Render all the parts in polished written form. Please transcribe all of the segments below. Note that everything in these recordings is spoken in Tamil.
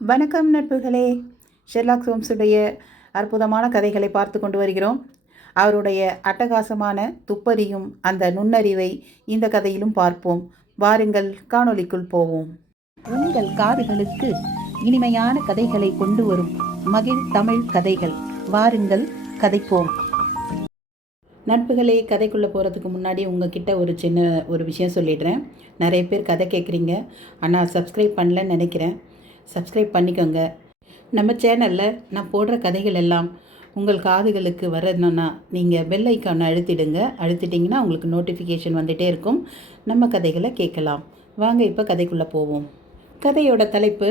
வணக்கம் நட்புகளே. ஷெர்லாக் ஹோம்ஸுடைய அற்புதமான கதைகளை பார்த்து கொண்டு வருகிறோம். அவருடைய அட்டகாசமான துப்பறியும் அந்த நுண்ணறிவை இந்த கதையிலும் பார்ப்போம். வாருங்கள், காணொளிக்குள் போவோம். உங்கள் காதுகளுக்கு இனிமையான கதைகளை கொண்டு வரும் மகிழ் தமிழ் கதைகள். வாருங்கள், கதைப்போம். நட்புகளே, கதைக்குள்ளே போகிறதுக்கு முன்னாடி உங்ககிட்ட ஒரு விஷயம் சொல்லிடுறேன். நிறைய பேர் கதை கேட்குறீங்க, ஆனால் சப்ஸ்கிரைப் பண்ணலன்னு நினைக்கிறேன். சப்ஸ்கிரைப் பண்ணிக்கோங்க. நம்ம சேனலில் நான் போடுற கதைகள் எல்லாம் உங்கள் காதுகளுக்கு வரணுன்னா நீங்கள் பெல் ஐக்கானை அழுத்திட்டிங்கன்னா உங்களுக்கு நோட்டிஃபிகேஷன் வந்துகிட்டே இருக்கும். நம்ம கதைகளை கேட்கலாம். வாங்க இப்போ கதைக்குள்ளே போவோம். கதையோட தலைப்பு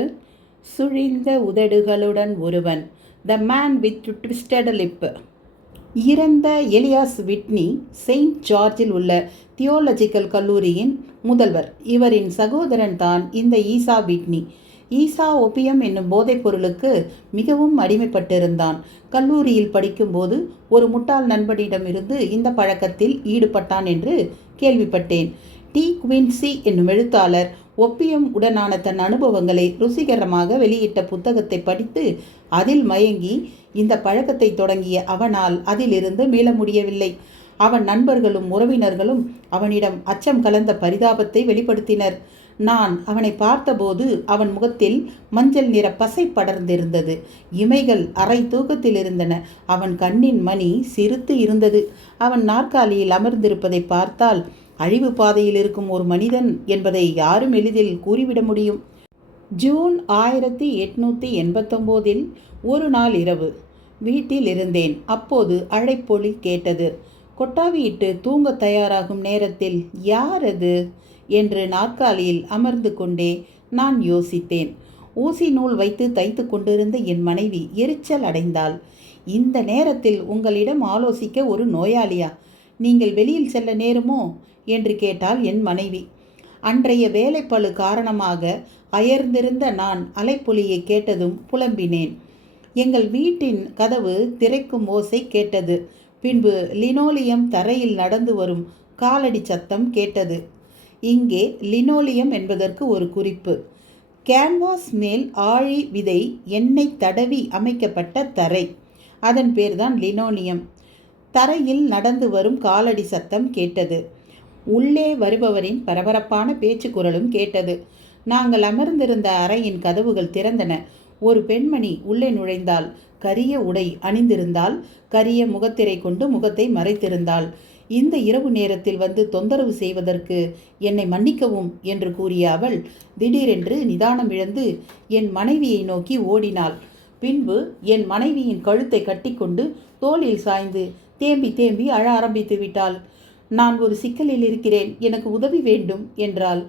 சுழிந்த உதடுகளுடன் ஒருவன், the man with twisted lip. இறந்த எலியாஸ் விட்னி செயின்ட் ஜார்ஜில் உள்ள தியோலஜிக்கல் கல்லூரியின் முதல்வர். இவரின் சகோதரன் தான் இந்த ஈசா விட்னி. ஈசா ஒப்பியம் என்னும் போதைப் பொருளுக்கு மிகவும் அடிமைப்பட்டிருந்தான். கல்லூரியில் படிக்கும்போது ஒரு முட்டாள் நண்பனிடமிருந்து இந்த பழக்கத்தில் ஈடுபட்டான் என்று கேள்விப்பட்டேன். டி குவின்சி என்னும் எழுத்தாளர் ஒப்பியம் உடனான தன் அனுபவங்களை ருசிகரமாக வெளியிட்ட புத்தகத்தை படித்து அதில் மயங்கி இந்த பழக்கத்தை தொடங்கிய அவனால் அதிலிருந்து மீள முடியவில்லை. அவன் நண்பர்களும் உறவினர்களும் அவனிடம் அச்சம் கலந்த பரிதாபத்தை வெளிப்படுத்தினர். நான் அவனை பார்த்தபோது அவன் முகத்தில் மஞ்சள் நிற பசை படர்ந்திருந்தது. இமைகள் அரை தூக்கத்தில் இருந்தன. அவன் கண்ணின் மணி சிறுத்து இருந்தது. அவன் நாற்காலியில் அமர்ந்திருப்பதை பார்த்தால் அழிவு பாதையில் இருக்கும் ஒரு மனிதன் என்பதை யாரும் எளிதில் கூறிவிட முடியும். ஜூன் 1889 ஒரு நாள் இரவு வீட்டில் இருந்தேன். அப்போது அழைப்பொலி கேட்டது. கொட்டாவியிட்டு தூங்க தயாராகும் நேரத்தில் யார் அது என்று நாற்காலியில் அமர்ந்து கொண்டே நான் யோசித்தேன். ஊசி நூல் வைத்து தைத்து கொண்டிருந்த என் மனைவி எரிச்சல் அடைந்தாள். இந்த நேரத்தில் உங்களிடம் ஆலோசிக்க ஒரு நோயாளியா? நீங்கள் வெளியில் செல்ல நேருமோ என்று கேட்டாள் என் மனைவி. அன்றைய வேலைப்பளு காரணமாக அயர்ந்திருந்த நான் அலைப்பொலியை கேட்டதும் புலம்பினேன். எங்கள் வீட்டின் கதவு திறக்கும் ஓசை கேட்டது. பின்பு லினோலியம் தரையில் நடந்து வரும் காலடி சத்தம் கேட்டது. இங்கே லினோலியம் என்பதற்கு ஒரு குறிப்பு. கேன்வாஸ் மேல் ஆழி விதை எண்ணெய் தடவி அமைக்கப்பட்ட தரை. அதன் பேர்தான் லினோலியம். தரையில் நடந்து வரும் காலடி சத்தம் கேட்டது. உள்ளே வருபவரின் பரபரப்பான பேச்சு குரலும் கேட்டது. நாங்கள் அமர்ந்திருந்த அறையின் கதவுகள் திறந்தன. ஒரு பெண்மணி உள்ளே நுழைந்தாள். கரிய உடை அணிந்திருந்தாள். கரிய முகத்திரை கொண்டு முகத்தை மறைத்திருந்தாள். இந்த இரவு நேரத்தில் வந்து தொந்தரவு செய்வதற்கு என்னை மன்னிக்கவும் என்று கூறிய அவள் திடீரென்று நிதானம் இழந்து என் மனைவியை நோக்கி ஓடினாள். பின்பு என் மனைவியின் கழுத்தை கட்டிக்கொண்டு தோளில் சாய்ந்து தேம்பி தேம்பி அழ ஆரம்பித்து விட்டாள். நான் ஒரு சிக்கலில் இருக்கிறேன், எனக்கு உதவி வேண்டும் என்றாள்.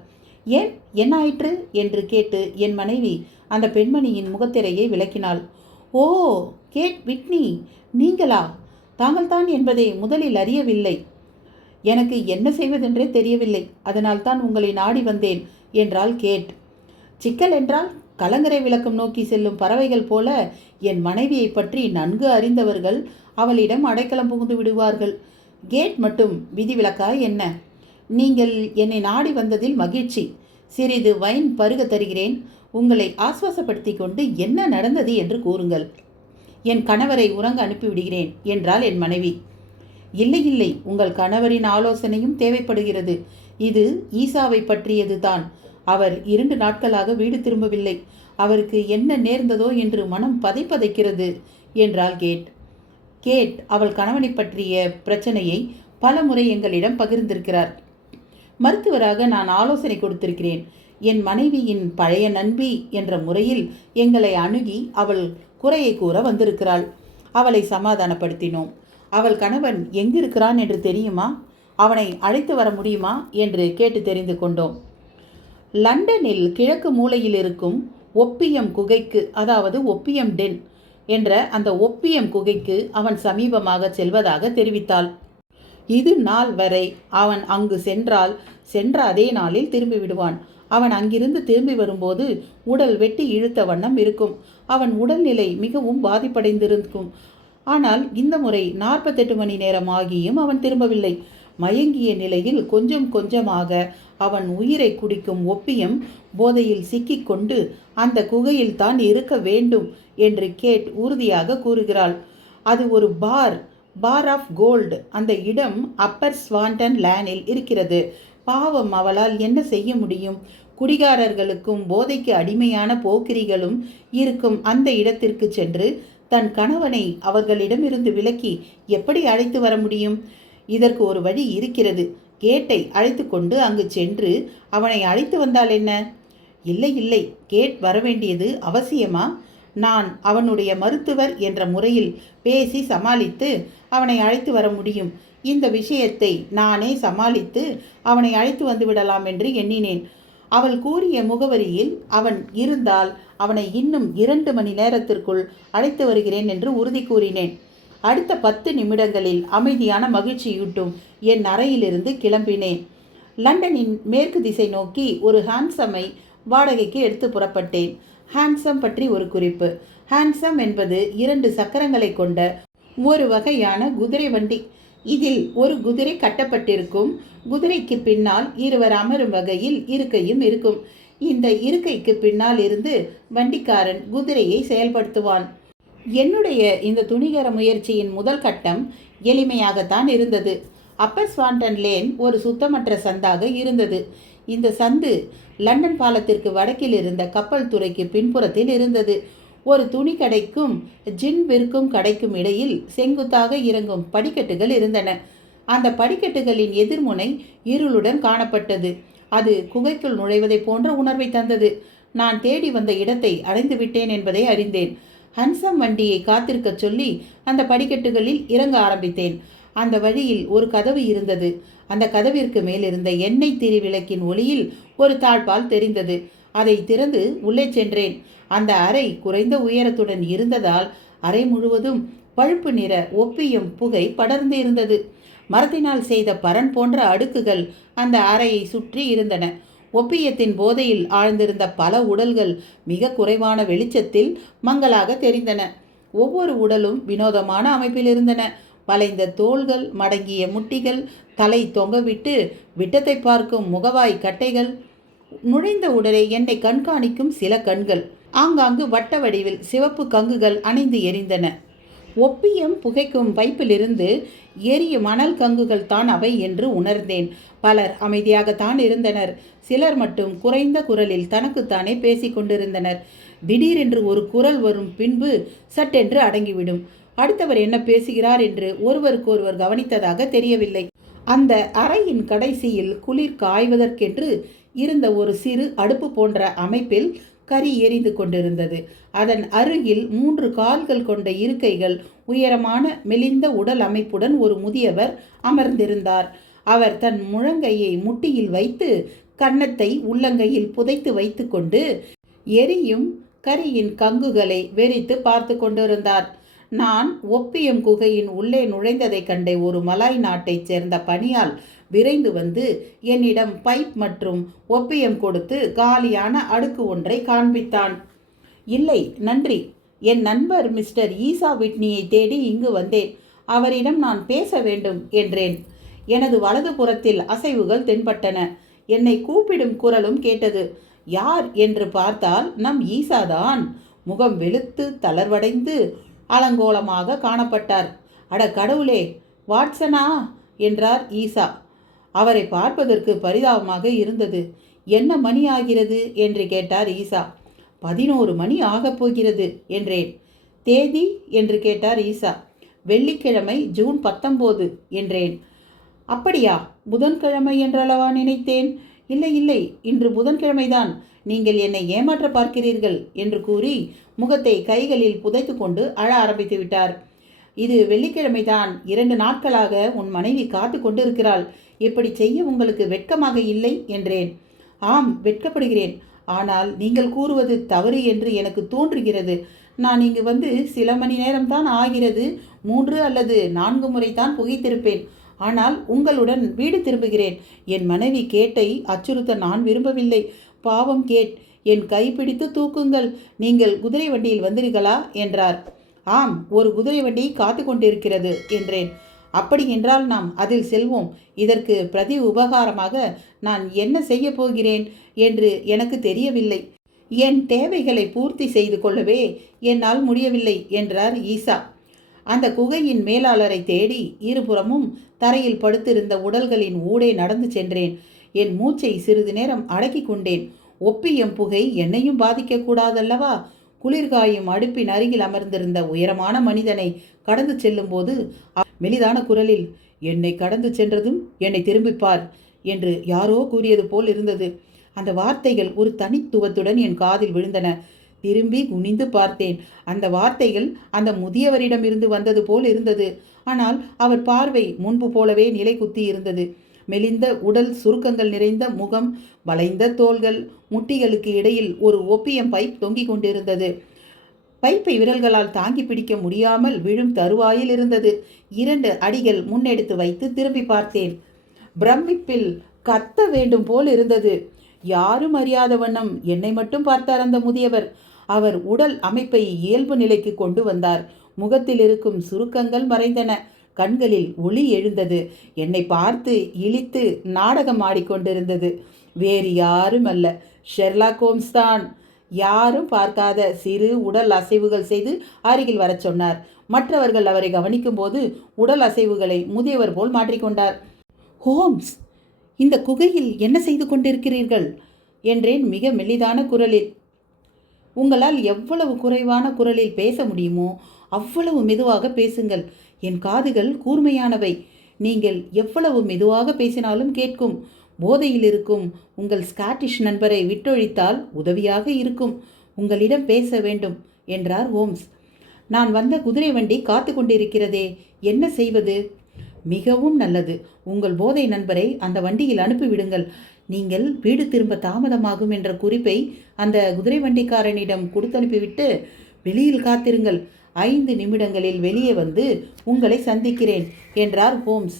ஏன், என்ன ஆயிற்று என்று கேட்டு என் மனைவி அந்த பெண்மணியின் முகத்திரையை விளக்கினாள். ஓ, கேட் விட்னி, நீங்களா? தாங்கள்தான் என்பதை முதலில் அறியவில்லை. எனக்கு என்ன செய்வதென்றே தெரியவில்லை. அதனால்தான் உங்களை நாடி வந்தேன் என்றாள் கேட். சிக்கல் என்றால் கலங்கரை விளக்கம் நோக்கி செல்லும் பறவைகள் போல என் மனைவியை பற்றி நன்கு அறிந்தவர்கள் அவளிடம் அடைக்கலம் புகுந்து விடுவார்கள். கேட் மட்டும் விதிவிலக்கா என்ன? நீங்கள் என்னை நாடி வந்ததில் மகிழ்ச்சி. சிறிது வைன் பருக தருகிறேன். உங்களை ஆஸ்வாசப்படுத்தி கொண்டு என்ன நடந்தது என்று கூறுங்கள். என் கணவரை உறங்க அனுப்பிவிடுகிறேன் என்றாள் என் மனைவி. இல்லை இல்லை, உங்கள் கணவரின் ஆலோசனையும் தேவைப்படுகிறது. இது ஈசாவை பற்றியது தான். அவர் 2 நாட்களாக வீடு திரும்பவில்லை. அவருக்கு என்ன நேர்ந்ததோ என்று மனம் பதைக்கிறது என்றாள் கேட். கேட் அவள் கணவனை பற்றிய பிரச்சனையை பல முறை எங்களிடம் பகிர்ந்திருக்கிறார். மருத்துவராக நான் ஆலோசனை கொடுத்திருக்கிறேன். என் மனைவியின் பழைய நண்பி என்ற முறையில் எங்களை அணுகி அவள் குறையை கூற வந்திருக்கிறாள். அவளை சமாதானப்படுத்தினோம். அவள் கணவன் எங்கிருக்கிறான் என்று தெரியுமா? அவனை அழைத்து வர முடியுமா என்று கேட்டு தெரிந்து கொண்டோம். லண்டனில் கிழக்கு மூலையில் இருக்கும் ஒப்பியம் குகைக்கு, அதாவது ஒப்பியம் டென் என்ற அந்த ஒப்பியம் குகைக்கு அவன் சமீபமாக செல்வதாக தெரிவித்தாள். இது நாள் வரை அவன் அங்கு சென்ற அதே நாளில் திரும்பி விடுவான். அவன் அங்கிருந்து திரும்பி வரும்போது உடல் வெட்டி இழுத்த வண்ணம் இருக்கும். அவன் உடல்நிலை மிகவும் பாதிப்படைந்திருக்கும். ஆனால் இந்த முறை 48 மணி நேரம் ஆகியும் அவன் திரும்பவில்லை. மயங்கிய நிலையில் கொஞ்சம் கொஞ்சமாக அவன் உயிரை குடிக்கும் ஒப்பியம் போதையில் சிக்கிக்கொண்டு அந்த குகையில் தான் இருக்க வேண்டும் என்று கேட் உறுதியாக கூறுகிறாள். அது ஒரு பார் ஆஃப் கோல்டு. அந்த இடம் அப்பர் ஸ்வாண்டன் லேனில் இருக்கிறது. பாவம், அவளால் என்ன செய்ய முடியும்? குடிகாரர்களுக்கும் போதைக்கு அடிமையான போக்கிரிகளும் இருக்கும் அந்த இடத்திற்கு சென்று தன் கணவனை அவர்களிடமிருந்து விலக்கி எப்படி அழைத்து வர முடியும்? இதற்கு ஒரு வழி இருக்கிறது. கேட்டை அழைத்து கொண்டு அங்கு சென்று அவனை அழைத்து வந்தால் என்ன? இல்லை இல்லை, கேட் வரவேண்டியது அவசியமா? நான் அவனுடைய மருத்துவர் என்ற முறையில் பேசி சமாளித்து அவனை அழைத்து வர முடியும். இந்த விஷயத்தை நானே சமாளித்து அவனை அழைத்து வந்து விடலாம் என்று எண்ணினேன். அவள் கூறிய முகவரியில் அவன் இருந்தால் அவனை இன்னும் 2 மணி நேரத்திற்குள் அழைத்து வருகிறேன் என்று உறுதி கூறினேன். அடுத்த 10 நிமிடங்களில் அமைதியான மகிழ்ச்சியூட்டும் என் அறையிலிருந்து கிளம்பினேன். லண்டனின் மேற்கு திசை நோக்கி ஒரு ஹான்சமை வாடகைக்கு எடுத்து புறப்பட்டேன். ஹான்சம் பற்றி ஒரு குறிப்பு. ஹான்சம் என்பது 2 சக்கரங்களை கொண்ட ஒரு வகையான குதிரை வண்டி. இதில் ஒரு குதிரை கட்டப்பட்டிருக்கும். குதிரைக்கு பின்னால் இருவர் அமரும் வகையில் இருக்கையும் இருக்கும். இந்த இருக்கைக்கு பின்னால் இருந்து வண்டிக்காரன் குதிரையை செயல்படுத்துவான். என்னுடைய இந்த துணிகர முயற்சியின் முதல் கட்டம் எளிமையாகத்தான் இருந்தது. அப்பர் ஸ்வாண்டன் லேன் ஒரு சுத்தமற்ற சந்தாக இருந்தது. இந்த சந்து லண்டன் பாலத்திற்கு வடக்கில் இருந்த கப்பல் துறைக்கு பின்புறத்தில் இருந்தது. ஒரு துணி கடைக்கும் ஜின் விற்கும் கடைக்கும் இடையில் செங்குத்தாக இறங்கும் படிக்கட்டுகள் இருந்தன. அந்த படிக்கட்டுகளின் எதிர்முனை இருளுடன் காணப்பட்டது. அது குகைக்குள் நுழைவதை போன்ற உணர்வை தந்தது. நான் தேடி வந்த இடத்தை அடைந்து விட்டேன் என்பதை அறிந்தேன். ஹன்சம் வண்டியை காத்திருக்க சொல்லி அந்த படிக்கட்டுகளில் இறங்க ஆரம்பித்தேன். அந்த வழியில் ஒரு கதவு இருந்தது. அந்த கதவிற்கு மேலிருந்த எண்ணெய் திரி விளக்கின் ஒளியில் ஒரு தாழ்பால் தெரிந்தது. அதை திறந்து உள்ளே சென்றேன். அந்த அறை குறைந்த உயரத்துடன் இருந்ததால் அறை முழுவதும் பழுப்பு நிற ஒப்பியம் புகை படர்ந்து இருந்தது. மரத்தினால் செய்த பரண் போன்ற அடுக்குகள் அந்த அறையை சுற்றி இருந்தன. ஒப்பியத்தின் போதையில் ஆழ்ந்திருந்த பல உடல்கள் மிக குறைவான வெளிச்சத்தில் மங்கலாக தெரிந்தன. ஒவ்வொரு உடலும் வினோதமான அமைப்பில் இருந்தன. வளைந்த தோள்கள், மடங்கிய முட்டிகள், தலை தொங்கவிட்டு விட்டத்தை பார்க்கும் முகவாய் கட்டைகள், நுழைந்த உடனே என்னை கண்காணிக்கும் சில கண்கள், ஆங்காங்கு வட்ட வடிவில் சிவப்பு கங்குகள் அணைந்து எரிந்தன. ஒப்பியம் புகைக்கும் பைப்பிலிருந்து எரிய மணல் கங்குகள் தான் அவை என்று உணர்ந்தேன். பலர் அமைதியாகத்தான் இருந்தனர். சிலர் மட்டும் குறைந்த குரலில் தனக்குத்தானே பேசிக் கொண்டிருந்தனர். திடீரென்று ஒரு குரல் வரும், பின்பு சட்டென்று அடங்கிவிடும். அடுத்தவர் என்ன பேசுகிறார் என்று ஒருவருக்கொருவர் கவனித்ததாக தெரியவில்லை. அந்த அறையின் கடைசியில் குளிர் காய்வதற்கென்று இருந்த ஒரு சிறு அடுப்பு போன்ற அமைப்பில் கரி எரிந்து கொண்டிருந்தது. அதன் அருகில் 3 கால்கள் கொண்ட இருக்கைகள், உயரமான மெலிந்த உடல் அமைப்புடன் ஒரு முதியவர் அமர்ந்திருந்தார். அவர் தன் முழங்கையை முட்டியில் வைத்து கன்னத்தை உள்ளங்கையில் புதைத்து வைத்து கொண்டு எரியும் கரியின் கங்குகளை வெறித்து பார்த்து கொண்டிருந்தார். நான் ஒப்பியம் குகையின் உள்ளே நுழைந்ததை கண்ட ஒரு மலாய் நாட்டைச் சேர்ந்த பணியால் விரைந்து வந்து என்னிடம் பைப் மற்றும் ஒப்பியம் கொடுத்து காலியான அடுக்கு ஒன்றை காண்பித்தான். இல்லை நன்றி, என் நண்பர் மிஸ்டர் ஈசா விட்னியை தேடி இங்கு வந்தேன். அவரிடம் நான் பேச வேண்டும் என்றேன். எனது வலது புறத்தில் அசைவுகள் தென்பட்டன. என்னை கூப்பிடும் குரலும் கேட்டது. யார் என்று பார்த்தால் நம் ஈசாதான். முகம் வெளுத்து தளர்வடைந்து அலங்கோலமாக காணப்பட்டார். அட கடவுளே, வாட்சனா என்றார் ஈசா. அவரை பார்ப்பதற்கு பரிதாபமாக இருந்தது. என்ன மணி ஆகிறது என்று கேட்டார் ஈசா. 11 மணி ஆகப் போகிறது என்றேன். தேதி என்று கேட்டார் ஈசா. வெள்ளிக்கிழமை ஜூன் 19 என்றேன். அப்படியா, புதன்கிழமை என்றளவா நினைத்தேன். இல்லை இல்லை, இன்று புதன்கிழமைதான். நீங்கள் என்னை ஏமாற்ற பார்க்கிறீர்கள் என்று கூறி முகத்தை கைகளில் புதைத்து கொண்டு அழ ஆரம்பித்து விட்டார். இது வெள்ளிக்கிழமைதான். 2 நாட்களாக உன் மனைவி காத்து கொண்டிருக்கிறாள். இப்படி செய்ய உங்களுக்கு வெட்கமாக இல்லை என்றேன். ஆம், வெட்கப்படுகிறேன். ஆனால் நீங்கள் கூறுவது தவறு என்று எனக்கு தோன்றுகிறது. நான் இங்கு வந்து சில மணி நேரம்தான் ஆகிறது. 3 அல்லது 4 முறைதான் புகைத்திருப்பேன். ஆனால் உங்களுடன் வீடு திரும்புகிறேன். என் மனைவி கேட்டை அச்சுறுத்த நான் விரும்பவில்லை. பாவம் கேட், என் கைப்பிடித்து தூக்குங்கள். நீங்கள் குதிரை வண்டியில் வந்தீர்களா என்றார். ஆம், ஒரு குதிரை வண்டி காத்து கொண்டிருக்கிறது என்றேன். அப்படி என்றால் நாம் அதில் செல்வோம். இதற்கு பிரதி உபகாரமாக நான் என்ன செய்ய போகிறேன் என்று எனக்கு தெரியவில்லை. என் தேவைகளை பூர்த்தி செய்து கொள்ளவே என்னால் முடியவில்லை என்றார் ஈசா. அந்த குகையின் மேலாளரை தேடி இருபுறமும் தரையில் படுத்திருந்த உடல்களின் ஊடே நடந்து சென்றேன். என் மூச்சை சிறிது நேரம் அடக்கி கொண்டேன். ஒப்பியம் புகை என்னையும் பாதிக்கக்கூடாதல்லவா? குளிர்காயும் அடுப்பின் அருகில் அமர்ந்திருந்த உயரமான மனிதனை கடந்து செல்லும் போது மெலிதான குரலில், என்னை கடந்து சென்றதும் என்னை திரும்பிப்பார் என்று யாரோ கூறியது போல் இருந்தது. அந்த வார்த்தைகள் ஒரு தனித்துவத்துடன் என் காதில் விழுந்தன. திரும்பி குனிந்து பார்த்தேன். அந்த வார்த்தைகள் அந்த முதியவரிடமிருந்து வந்தது போல் இருந்தது. ஆனால் அவர் பார்வை முன்பு போலவே நிலை குத்தி இருந்தது. மெலிந்த உடல், சுருக்கங்கள் நிறைந்த முகம், வளைந்த தோள்கள், முட்டிகளுக்கு இடையில் ஒரு ஒப்பியம் பைப் தொங்கிக் கொண்டிருந்தது. பைப்பை விரல்களால் தாங்கி பிடிக்க முடியாமல் விழும் தருவாயில் இருந்தது. 2 அடிகள் முன்னெடுத்து வைத்து திரும்பி பார்த்தேன். பிரமிப்பில் கத்த வேண்டும் போல் இருந்தது. யாரும் அறியாத வண்ணம் என்னை மட்டும் பார்த்தார் அந்த முதியவர். அவர் உடல் அமைப்பை இயல்பு நிலைக்கு கொண்டு வந்தார். முகத்தில் இருக்கும் சுருக்கங்கள் மறைந்தன. கண்களில் ஒளி எழுந்தது. என்னை பார்த்து இழித்து நாடகம் ஆடிக்கொண்டிருந்தது. வேறு யாரும் அல்ல, ஷெர்லாக் ஹோம்ஸ் தான். யாரும் பார்க்காத சிறு உடல் அசைவுகள் செய்து அருகில் வரச் சொன்னார். மற்றவர்கள் அவரை கவனிக்கும் போது உடல் அசைவுகளை முதியவர் போல் மாற்றிக்கொண்டார். ஹோம்ஸ், இந்த குகையில் என்ன செய்து கொண்டிருக்கிறீர்கள் என்றேன் மிக மெல்லிதான குரலில். உங்களால் எவ்வளவு குறைவான குரலில் பேச முடியுமோ அவ்வளவு மெதுவாக பேசுங்கள். என் காதுகள் கூர்மையானவை. நீங்கள் எவ்வளவு மெதுவாக பேசினாலும் கேட்கும். போதையில் இருக்கும் உங்கள் ஸ்காட்டிஷ் நண்பரை விட்டொழித்தால் உதவியாக இருக்கும். உங்களிடம் பேச வேண்டும் என்றார் ஹோம்ஸ். நான் வந்த குதிரை வண்டி காத்து கொண்டிருக்கிறதே, என்ன செய்வது? மிகவும் நல்லது. உங்கள் போதை நண்பரை அந்த வண்டியில் அனுப்பிவிடுங்கள். நீங்கள் வீடு திரும்ப தாமதமாகும் என்ற குறிப்பை அந்த குதிரை வண்டிக்காரனிடம் கொடுத்தனுப்பிவிட்டு வெளியில் காத்திருங்கள். 5 நிமிடங்களில் வெளியே வந்து உங்களை சந்திக்கிறேன் என்றார் ஹோம்ஸ்.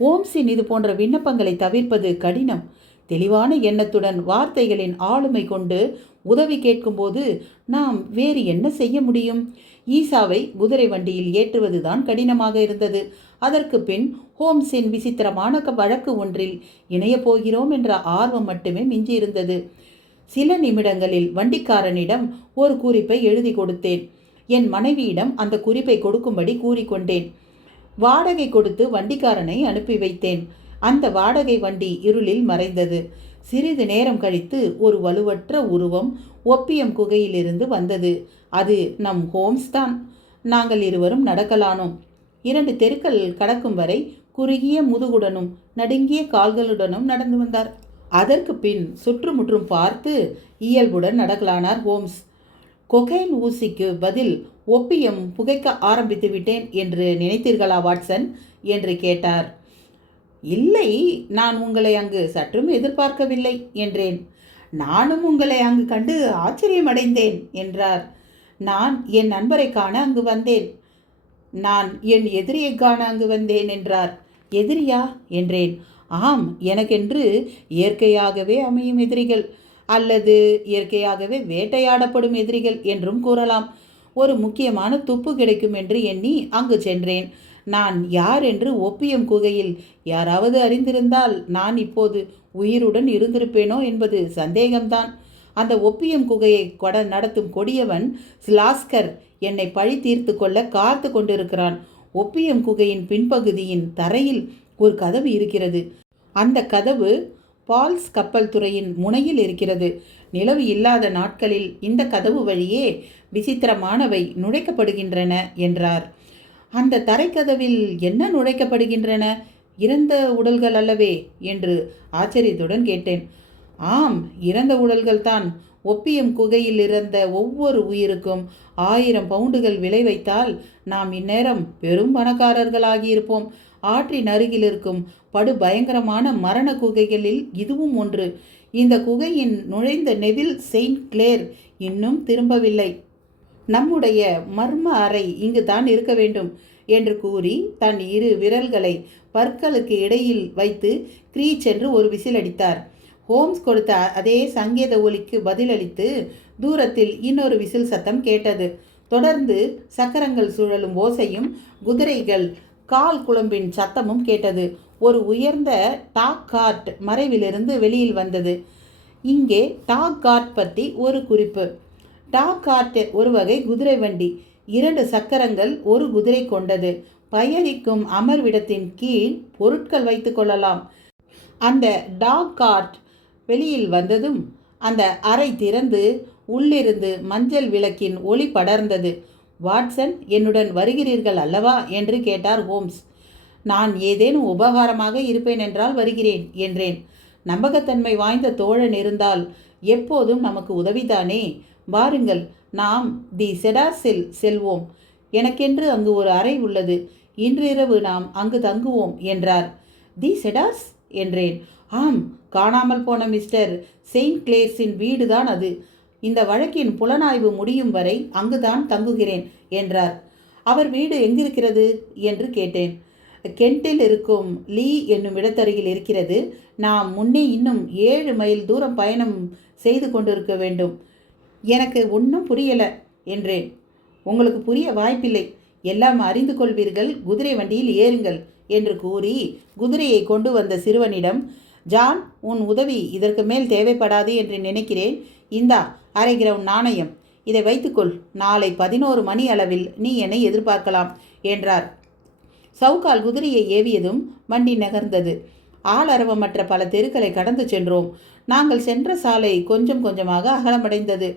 ஹோம்ஸின் இது போன்ற விண்ணப்பங்களை தவிர்ப்பது கடினம். தெளிவான எண்ணத்துடன் வார்த்தைகளின் ஆளுமை கொண்டு உதவி கேட்கும்போது நாம் வேறு என்ன செய்ய முடியும்? ஈசாவை குதிரை வண்டியில் ஏற்றுவதுதான் கடினமாக இருந்தது. அதற்கு பின் ஹோம்ஸின் விசித்திரமான வழக்கு ஒன்றில் இணையப் போகிறோம் என்ற ஆர்வம் மட்டுமே மிஞ்சியிருந்தது. சில நிமிடங்களில் வண்டிக்காரனிடம் ஒரு குறிப்பை எழுதி கொடுத்தேன். என் மனைவியிடம் அந்த குறிப்பை கொடுக்கும்படி கூறிக்கொண்டேன். வாடகை கொடுத்து வண்டிக்காரனை அனுப்பி வைத்தேன். அந்த வாடகை வண்டி இருளில் மறைந்தது. சிறிது நேரம் கழித்து ஒரு வலுவற்ற உருவம் ஒப்பியம் குகையிலிருந்து வந்தது. அது நம் ஹோம்ஸ் தான். நாங்கள் இருவரும் நடக்கலானோம். 2 தெருக்கள் கடக்கும் வரை குறுகிய முதுகுடனும் நடுங்கிய கால்களுடனும் நடந்து வந்தார். அதற்கு பின் சுற்றுமுற்றும் பார்த்து இயல்புடன் நடக்கலானார் ஹோம்ஸ். கொகைன் ஊசிக்கு பதில் ஒப்பியம் புகைக்க ஆரம்பித்து விட்டேன் என்று நினைத்தீர்களா வாட்சன் என்று கேட்டார். இல்லை, நான் உங்களை அங்கு சற்றும் எதிர்பார்க்கவில்லை என்றேன். நானும் உங்களை அங்கு கண்டு ஆச்சரியமடைந்தேன் என்றார். நான் என் நண்பரை காண அங்கு வந்தேன். நான் என் எதிரியை காண அங்கு வந்தேன் என்றார். எதிரியா என்றேன். ஆம், எனக்கென்று இயற்கையாகவே அமையும் எதிரிகள் அல்லது இயற்கையாகவே வேட்டையாடப்படும் எதிரிகள் என்றும் கூறலாம். ஒரு முக்கியமான துப்பு கிடைக்கும் என்று எண்ணி அங்கு சென்றேன். நான் யார் என்று ஒப்பியம் குகையில் யாராவது அறிந்திருந்தால் நான் இப்போது உயிருடன் இருந்திருப்பேனோ என்பது சந்தேகம்தான். அந்த ஒப்பியம் குகையை நடத்தும் கொடியவன் ஸ்லாஸ்கர் என்னை பழி தீர்த்து கொள்ள காத்து கொண்டிருக்கிறான். ஒப்பியம் குகையின் பின்பகுதியின் தரையில் ஒரு கதவு இருக்கிறது. அந்த கதவு பால்ஸ் கப்பல் துறையின் முனையில் இருக்கிறது. நிலவு இல்லாத நாட்களில் இந்த கதவு வழியே விசித்திரமானவை நுழைக்கப்படுகின்றன என்றார். அந்த தரைக்கதவில் என்ன நுழைக்கப்படுகின்றன? இறந்த உடல்கள் அல்லவே என்று ஆச்சரியத்துடன் கேட்டேன். ஆம், இறந்த உடல்கள்தான். ஒப்பியம் குகையில் இறந்த ஒவ்வொரு உயிருக்கும் 1000 பவுண்டுகள் விலை வைத்தால் நாம் இந்நேரம் பெரும் பணக்காரர்களாகியிருப்போம். ஆற்றின் அருகில் இருக்கும் படு பயங்கரமான மரண குகைகளில் இதுவும் ஒன்று. இந்த குகையின் நுழைந்த நெவில் செயின்ட் கிளேர் இன்னும் திரும்பவில்லை. நம்முடைய மர்ம அறை இங்கு தான் இருக்க வேண்டும் என்று கூறி தன் 2 விரல்களை பற்களுக்கு இடையில் வைத்து கிரீச் என்று ஒரு விசில் அடித்தார். ஹோம்ஸ் கொடுத்த அதே சங்கேத ஒலிக்கு பதிலளித்து தூரத்தில் இன்னொரு விசில் சத்தம் கேட்டது. தொடர்ந்து சக்கரங்கள் சுழலும் ஓசையும் குதிரைகள் கால் குழம்பின் சத்தமும் கேட்டது. ஒரு உயர்ந்த டாக் கார்ட் மறைவிலிருந்து வெளியில் வந்தது. இங்கே டாக் கார்ட் பற்றி ஒரு குறிப்பு. டாக் கார்ட் ஒரு வகை குதிரை வண்டி. 2 சக்கரங்கள், ஒரு குதிரை கொண்டது. பயணிக்கும் அமர்விடத்தின் கீழ் பொருட்கள் வைத்து கொள்ளலாம். அந்த டாக் கார்ட் வெளியில் வந்ததும் அந்த அறை திறந்து உள்ளிருந்து மஞ்சள் விளக்கின் ஒளி படர்ந்தது. வாட்சன், என்னுடன் வருகிறீர்கள் அல்லவா என்று கேட்டார் ஹோம்ஸ். நான் ஏதேனும் உபகாரமாக இருப்பேன் என்றால் வருகிறேன் என்றேன். நம்பகத்தன்மை வாய்ந்த தோழன் இருந்தால் எப்போதும் நமக்கு உதவிதானே. வாருங்கள், நாம் தி செடார்ஸில் செல்வோம். எனக்கென்று அங்கு ஒரு அறை உள்ளது. இன்றிரவு நாம் அங்கு தங்குவோம் என்றார். தி செடார்ஸ் என்றேன். ஆம், காணாமல் போன மிஸ்டர் செயின்ட் கிளேர்ஸின் வீடுதான் அது. இந்த வழக்கின் புலனாய்வு முடியும் வரை அங்குதான் தங்குகிறேன் என்றார். அவர் வீடு எங்கிருக்கிறது என்று கேட்டேன். கென்ட்டில் இருக்கும் லீ என்னும் இடத்தருகில் இருக்கிறது. நாம் முன்னே இன்னும் 7 மைல் தூரம் பயணம் செய்து கொண்டிருக்க வேண்டும். எனக்கு ஒன்றும் புரியல என்றேன். உங்களுக்கு புரிய வாய்ப்பில்லை, எல்லாம் அறிந்து கொள்வீர்கள். குதிரை வண்டியில் ஏறுங்கள் என்று கூறி குதிரையை கொண்டு வந்த சிறுவனிடம், ஜான், உன் உதவி இதற்கு மேல் தேவைப்படாது என்று நினைக்கிறேன். இந்தா 1/2 கிரவுன் நாணயம், இதை வைத்துக்கொள். நாளை 11 மணி அளவில் நீ என்னை எதிர்பார்க்கலாம் என்றார். சவுக்கால் குதிரையை ஏவியதும் வண்டி நகர்ந்தது. ஆளரவமற்ற பல தெருக்களை கடந்து சென்றோம். நாங்கள் சென்ற சாலை கொஞ்சம் கொஞ்சமாக அகலமடைந்தது.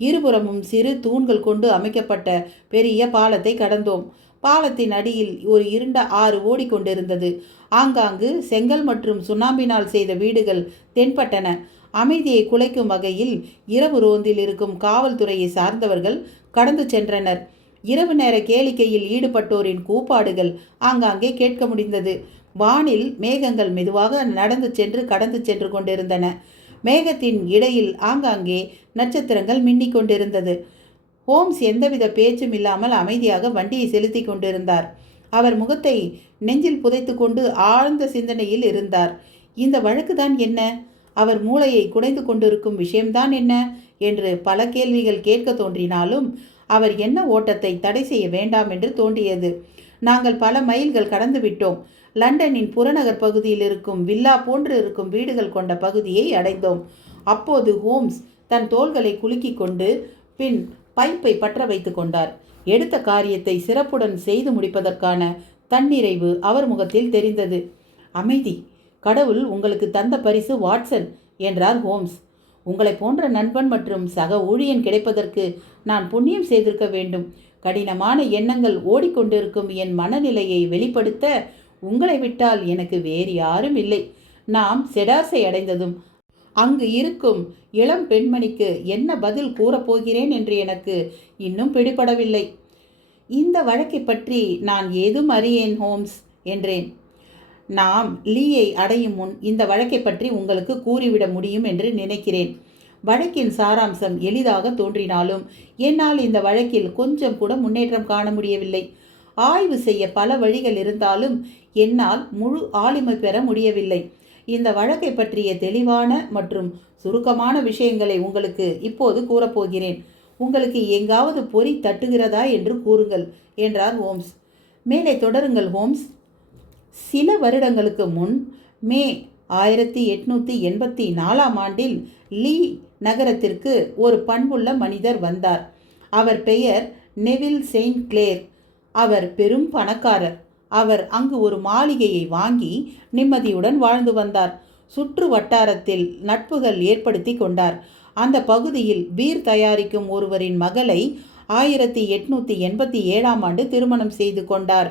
இருபுறமும் சிறு தூண்கள் கொண்டு அமைக்கப்பட்ட பெரிய பாலத்தை கடந்தோம். பாலத்தின் அடியில் ஒரு இருண்ட ஆறு ஓடிக்கொண்டிருந்தது. ஆங்காங்கு செங்கல் மற்றும் சுண்ணாம்பினால் செய்த வீடுகள் தென்பட்டன. அமைதியை குலைக்கும் வகையில் இரவு ரோந்தில் இருக்கும் காவல்துறையை சார்ந்தவர்கள் கடந்து சென்றனர். இரவு நேர கேளிக்கையில் ஈடுபட்டோரின் கூப்பாடுகள் ஆங்காங்கே கேட்க முடிந்தது. வானில் மேகங்கள் மெதுவாக நடந்து சென்று கடந்து சென்று கொண்டிருந்தன. மேகத்தின் இடையில் ஆங்காங்கே நட்சத்திரங்கள் மின்னிக் கொண்டிருந்தது. ஹோம்ஸ் எந்தவித பேச்சும் இல்லாமல் அமைதியாக வண்டியை செலுத்தி கொண்டிருந்தார். அவர் முகத்தை நெஞ்சில் புதைத்து கொண்டு ஆழ்ந்த சிந்தனையில் இருந்தார். இந்த வழக்குதான் என்ன? அவர் மூளையை குடைந்து கொண்டிருக்கும் விஷயம்தான் என்ன என்று பல கேள்விகள் கேட்க தோன்றினாலும் அவர் என்ன ஓட்டத்தை தடை செய்ய வேண்டாம் என்று தோன்றியது. நாங்கள் பல மைல்கள் கடந்து விட்டோம். லண்டனின் புறநகர் பகுதியில் இருக்கும் வில்லா போன்று இருக்கும் வீடுகள் கொண்ட பகுதியை அடைந்தோம். அப்போது ஹோம்ஸ் தன் தோள்களை குலுக்கி கொண்டு பின் பைப்பை பற்ற வைத்து கொண்டார். எடுத்த காரியத்தை சிறப்புடன் செய்து முடிப்பதற்கான தன்னிறைவு அவர் முகத்தில் தெரிந்தது. அமைதி, கடவுள் உங்களுக்கு தந்த பரிசு வாட்சன் என்றார் ஹோம்ஸ். உங்களை போன்ற நண்பன் மற்றும் சக ஊழியன் கிடைப்பதற்கு நான் புண்ணியம் செய்திருக்க வேண்டும். கடினமான எண்ணங்கள் ஓடிக்கொண்டிருக்கும் என் மனநிலையை வெளிப்படுத்த உங்களை விட்டால் எனக்கு வேறு யாரும் இல்லை. நாம் செடார்ஸை அடைந்ததும் அங்கு இருக்கும் இளம் பெண்மணிக்கு என்ன பதில் கூறப்போகிறேன் என்று எனக்கு இன்னும் பிடிபடவில்லை. இந்த வழக்கை பற்றி நான் ஏதும் அறியேன் ஹோம்ஸ் என்றேன். நாம் லீயை அடையும் முன் இந்த வழக்கை பற்றி உங்களுக்கு கூறிவிட முடியும் என்று நினைக்கிறேன். வழக்கின் சாராம்சம் எளிதாக தோன்றினாலும் என்னால் இந்த வழக்கில் கொஞ்சம் கூட முன்னேற்றம் காண முடியவில்லை. ஆய்வு செய்ய பல வழிகள் இருந்தாலும் என்னால் முழு ஆளுமை பெற முடியவில்லை. இந்த வழக்கை பற்றிய தெளிவான மற்றும் சுருக்கமான விஷயங்களை உங்களுக்கு இப்போது கூறப்போகிறேன். உங்களுக்கு எங்காவது பொறி தட்டுகிறதா என்று கூறுங்கள் என்றார் ஹோம்ஸ். மேலே தொடருங்கள் ஹோம்ஸ். சில வருடங்களுக்கு முன் மே 1884ஆம் ஆண்டில் லீ நகரத்திற்கு ஒரு பண்புள்ள மனிதர் வந்தார். அவர் பெயர் நெவில் செயின்ட் கிளேர். அவர் பெரும் பணக்காரர். அவர் அங்கு ஒரு மாளிகையை வாங்கி நிம்மதியுடன் வாழ்ந்து வந்தார். சுற்று வட்டாரத்தில் நட்புகள் ஏற்படுத்தி கொண்டார். அந்த பகுதியில் பீர் தயாரிக்கும் ஒருவரின் மகளை 1887ஆம் ஆண்டு திருமணம் செய்து கொண்டார்.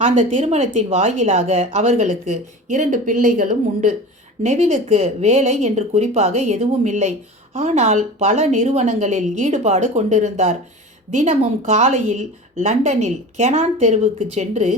அந்த திருமணத்தின் வாயிலாக அவர்களுக்கு 2 பிள்ளைகளும் உண்டு. நெவிலுக்கு வேலை என்று குறிப்பாக எதுவும் இல்லை. ஆனால் பல நிறுவனங்களில் ஈடுபாடு கொண்டிருந்தார். தினமும் காலையில் லண்டனில் கெனான் தெருவுக்கு சென்று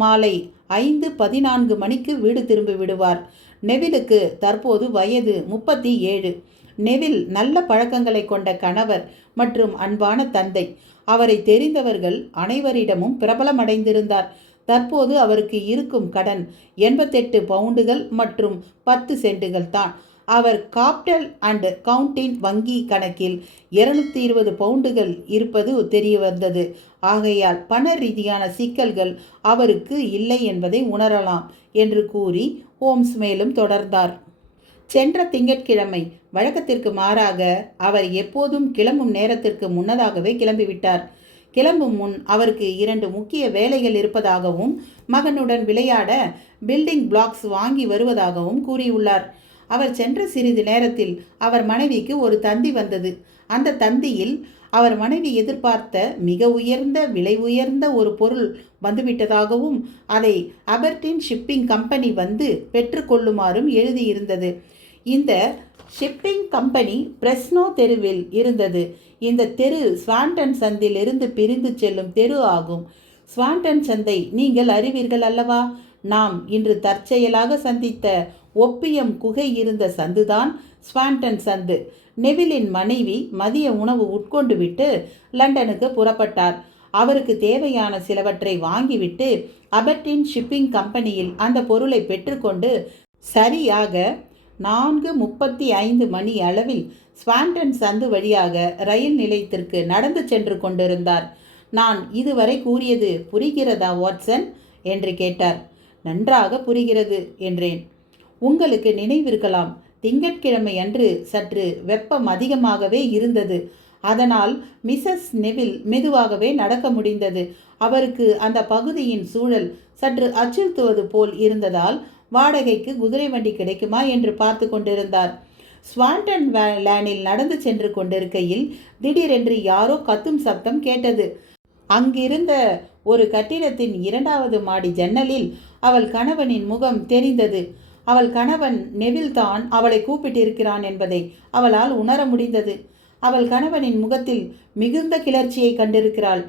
மாலை 5:14 மணிக்கு வீடு திரும்பி விடுவார். நெவிலுக்கு தற்போது வயது 37. நெவில் நல்ல பழக்கங்களை கொண்ட கணவர் மற்றும் அன்பான தந்தை. அவரை தெரிந்தவர்கள் அனைவரிடமும் பிரபலமடைந்திருந்தார். தற்போது அவருக்கு இருக்கும் கடன் 88 பவுண்டுகள் மற்றும் 10 சென்ட்டுகள் தான். அவர் காப்டல் அண்ட் கவுண்டின் வங்கி கணக்கில் 220 பவுண்டுகள் இருப்பது தெரிய வந்தது. ஆகையால் பண ரீதியான சிக்கல்கள் அவருக்கு இல்லை என்பதை உணரலாம் என்று கூறி ஹோம்ஸ் மேலும் தொடர்ந்தார். சென்ற திங்கட்கிழமை வழக்கத்திற்கு மாறாக அவர் எப்போதும் கிளம்பும் நேரத்திற்கு முன்னதாகவே கிளம்பிவிட்டார். கிளம்பும் முன் அவருக்கு 2 முக்கிய வேலைகள் இருப்பதாகவும் மகனுடன் விளையாட பில்டிங் பிளாக்ஸ் வாங்கி வருவதாகவும் கூறியுள்ளார். அவர் சென்ற சிறிது நேரத்தில் அவர் மனைவிக்கு ஒரு தந்தி வந்தது. அந்த தந்தியில் அவர் மனைவி எதிர்பார்த்த மிக உயர்ந்த விலை உயர்ந்த ஒரு பொருள் வந்துவிட்டதாகவும் அதை அபர்டீன் ஷிப்பிங் கம்பெனி வந்து பெற்றுக்கொள்ளுமாறும் எழுதியிருந்தது. இந்த ஷிப்பிங் கம்பெனி பிரெஸ்னோ தெருவில் இருந்தது. இந்த தெரு ஸ்வாண்டன் சந்தில் இருந்து பிரிந்து செல்லும் தெரு ஆகும். ஸ்வாண்டன் சந்தை நீங்கள் அறிவீர்கள் அல்லவா? நாம் இன்று தற்செயலாக சந்தித்த ஒப்பியம் குகை இருந்த சந்துதான் ஸ்வாண்டன் சந்து. நெவிலின் மனைவி மதிய உணவு உட்கொண்டு விட்டு லண்டனுக்கு புறப்பட்டார். அவருக்கு தேவையான சிலவற்றை வாங்கிவிட்டு அபர்டீன் ஷிப்பிங் கம்பெனியில் அந்த பொருளை பெற்றுக்கொண்டு சரியாக 4:35 மணி அளவில் ஸ்வாண்டன் சந்து வழியாக ரயில் நிலையத்திற்கு நடந்து சென்று கொண்டிருந்தார். நான் இதுவரை கூறியது புரிகிறதா வாட்சன் என்று கேட்டார். நன்றாக புரிகிறது என்றேன். உங்களுக்கு நினைவிருக்கலாம், திங்கட்கிழமை அன்று சற்று வெப்பம் அதிகமாகவே இருந்தது. அதனால் மிஸ்ஸஸ் நெவில் மெதுவாகவே நடக்க முடிந்தது. அவருக்கு அந்த பகுதியின் சூழல் சற்று அச்சுறுத்துவது போல் இருந்ததால் வாடகைக்கு குதிரை வண்டி கிடைக்குமா என்று பார்த்து கொண்டிருந்தார். ஸ்வாண்டன் லேனில் நடந்து சென்று கொண்டிருக்கையில் திடீரென்று யாரோ கத்தும் சப்தம் கேட்டது. அங்கிருந்த ஒரு கட்டிடத்தின் 2வது மாடி ஜன்னலில் அவள் கணவனின் முகம் தெரிந்தது. அவள் கணவன் நெவில் தான் அவளை கூப்பிட்டிருக்கிறான் என்பதை அவளால் உணர முடிந்தது. அவள் கணவனின் முகத்தில் மிகுந்த கிளர்ச்சியை கண்டிருக்கிறாள்.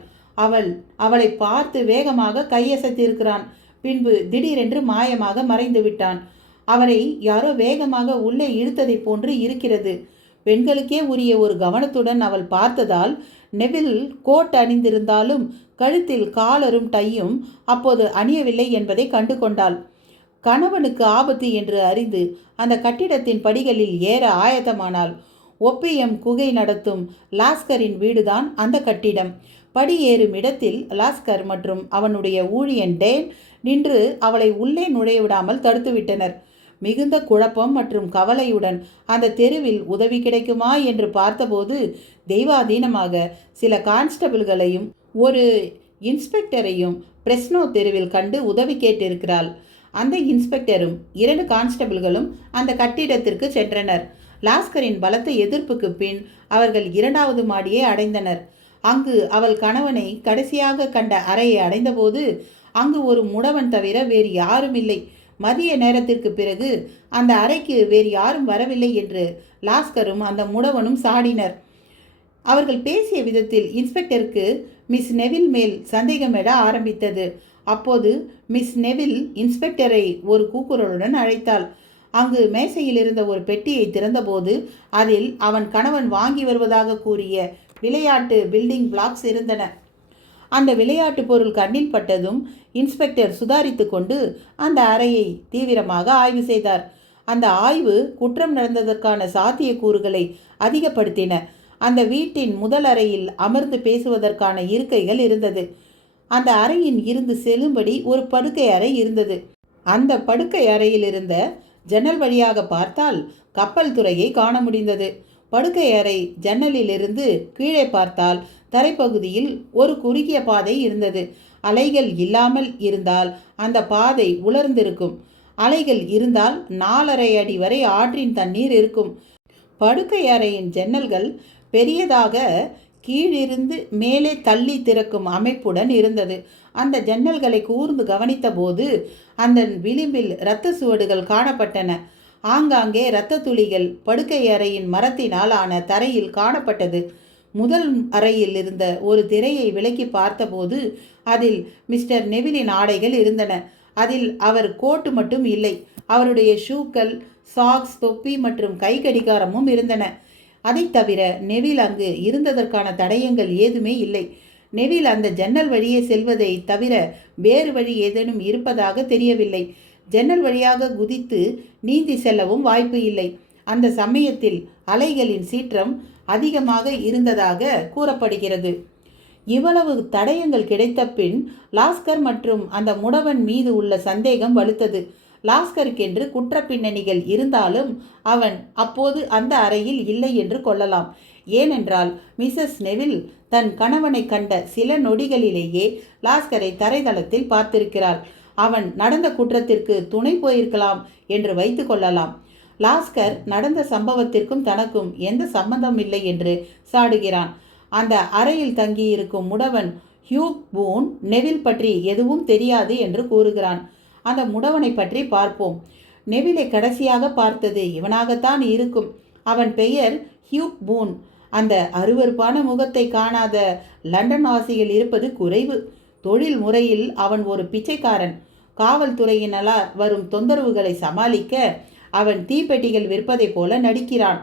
அவளை பார்த்து வேகமாக கையசைத்திருக்கிறான். பின்பு திடீரென்று மாயமாக மறைந்து விட்டான். அவரை யாரோ வேகமாக உள்ளே இழுத்ததை போன்று இருக்கிறது. பெண்களுக்கே உரிய ஒரு கவனத்துடன் அவள் பார்த்ததால் நெவில் கோட் அணிந்திருந்தாலும் கழுத்தில் காலரும் டையும் அப்போது அணியவில்லை என்பதை கண்டு கொண்டாள். கணவனுக்கு ஆபத்து என்று அறிந்து அந்த கட்டிடத்தின் படிகளில் ஏற ஆயத்தமானாள். ஒப்பியம் குகை நடத்தும் லாஸ்கரின் வீடுதான் அந்த கட்டிடம். படியேறும் இடத்தில் லாஸ்கர் மற்றும் அவனுடைய ஊழியன் டேன் நின்று அவளை உள்ளே நுழையவிடாமல் தடுத்துவிட்டனர். மிகுந்த குழப்பம் மற்றும் கவலையுடன் அந்த தெருவில் உதவி கிடைக்குமா என்று பார்த்தபோது தெய்வாதீனமாக சில கான்ஸ்டபிள்களையும் ஒரு இன்ஸ்பெக்டரையும் பிரெஸ்னோ தெருவில் கண்டு உதவி கேட்டிருக்கிறாள். அந்த இன்ஸ்பெக்டரும் 2 கான்ஸ்டபிள்களும் அந்த கட்டிடத்திற்கு சென்றனர். லாஸ்கரின் பலத்த எதிர்ப்புக்கு பின் அவர்கள் 2வது மாடியை அடைந்தனர். அங்கு அவள் கணவனை கடைசியாக கண்ட அறையை அடைந்தபோது அங்கு ஒரு முடவன் தவிர வேறு யாரும் இல்லை. மதிய நேரத்திற்கு பிறகு அந்த அறைக்கு வேறு யாரும் வரவில்லை என்று லாஸ்கரும் அந்த முடவனும் சாடினர். அவர்கள் பேசிய விதத்தில் இன்ஸ்பெக்டருக்கு மிஸ் நெவில் மேல் சந்தேகமிட ஆரம்பித்தது. அப்போது மிஸ் நெவில் இன்ஸ்பெக்டரை ஒரு கூக்குரலுடன் அழைத்தாள். அங்கு மேசையில் இருந்த ஒரு பெட்டியை திறந்தபோது அதில் அவன் கணவன் வாங்கி வருவதாக கூறிய விளையாட்டு பில்டிங் பிளாக்ஸ் இருந்தன. அந்த விளையாட்டு பொருள் கண்ணில் பட்டதும் இன்ஸ்பெக்டர் சுதாரித்து கொண்டு அந்த அறையை தீவிரமாக ஆய்வு செய்தார். அந்த ஆய்வு குற்றம் நடந்ததற்கான சாத்தியக்கூறுகளை அதிகப்படுத்தின. அந்த வீட்டின் முதல் அறையில் அமர்ந்து பேசுவதற்கான இருக்கைகள் இருந்தது. அந்த அறையின் இருந்து செல்லும்படி ஒரு படுக்கை அறை இருந்தது. அந்த படுக்கை அறையில் இருந்த ஜன்னல் வழியாக பார்த்தால் கப்பல் துறையை காண முடிந்தது. படுக்கை அறை ஜன்னலில் இருந்து கீழே பார்த்தால் தரைப்பகுதியில் ஒரு குறுகிய பாதை இருந்தது. அலைகள் இல்லாமல் இருந்தால் அந்த பாதை உலர்ந்திருக்கும். அலைகள் இருந்தால் 4.5 அடி வரை ஆற்றின் தண்ணீர் இருக்கும். படுக்கை அறையின் ஜன்னல்கள் பெரியதாக கீழிருந்து மேலே தள்ளி திறக்கும் அமைப்புடன் இருந்தது. அந்த ஜன்னல்களை கூர்ந்து கவனித்த போது அந்த விளிம்பில் இரத்த சுவடுகள் காணப்பட்டன. ஆங்காங்கே இரத்த துளிகள் படுக்கை அறையின் மரத்தினால் ஆன தரையில் காணப்பட்டது. முதல் அறையில் இருந்த ஒரு திரையை விலக்கி பார்த்தபோது அதில் மிஸ்டர் நெவிலின் ஆடைகள் இருந்தன. அதில் அவர் கோட்டு மட்டும் இல்லை, அவருடைய ஷூக்கள், சாக்ஸ், தொப்பி மற்றும் கை கடிகாரமும் இருந்தன. அதை தவிர நெவில் அங்கு இருந்ததற்கான தடயங்கள் ஏதுமே இல்லை. நெவில் அந்த ஜன்னல் வழியே செல்வதை தவிர வேறு வழி ஏதேனும் இருப்பதாக தெரியவில்லை. ஜன்னல் வழியாக குதித்து நீந்தி செல்லவும் வாய்ப்பு இல்லை. அந்த சமயத்தில் அலைகளின் சீற்றம் அதிகமாக இருந்ததாக கூறப்படுகிறது. இவ்வளவு தடயங்கள் கிடைத்த பின் லாஸ்கர் மற்றும் அந்த முடவன் மீது உள்ள சந்தேகம் வலுத்தது. லாஸ்கருக்கென்று குற்ற பின்னணிகள் இருந்தாலும் அவன் அப்போது அந்த அறையில் இல்லை என்று கொள்ளலாம். ஏனென்றால் மிஸ்ஸஸ் நெவில் தன் கணவனை கண்ட சில நொடிகளிலேயே லாஸ்கரை தரைதளத்தில் பார்த்திருக்கிறாள். அவன் நடந்த குற்றத்திற்கு துணை போயிருக்கலாம் என்று வைத்து கொள்ளலாம். லாஸ்கர் நடந்த சம்பவத்திற்கும் தனக்கும் எந்த சம்பந்தம் இல்லை என்று சாடுகிறான். அந்த அறையில் தங்கியிருக்கும் முடவன் ஹியூக் பூன் நெவில் பற்றி எதுவும் தெரியாது என்று கூறுகிறான். அந்த முடவனை பற்றி பார்ப்போம். நெவிலை கடைசியாக பார்த்தது இவனாகத்தான் இருக்கும். அவன் பெயர் ஹியூக் பூன். அந்த அருவருப்பான முகத்தை காணாத லண்டன் வாசிகள் இருப்பது குறைவு. தொழில் முறையில் அவன் ஒரு பிச்சைக்காரன். காவல்துறையினரால் வரும் தொந்தரவுகளை சமாளிக்க அவன் தீப்பெட்டிகள் விற்பதைப் போல நடிக்கிறான்.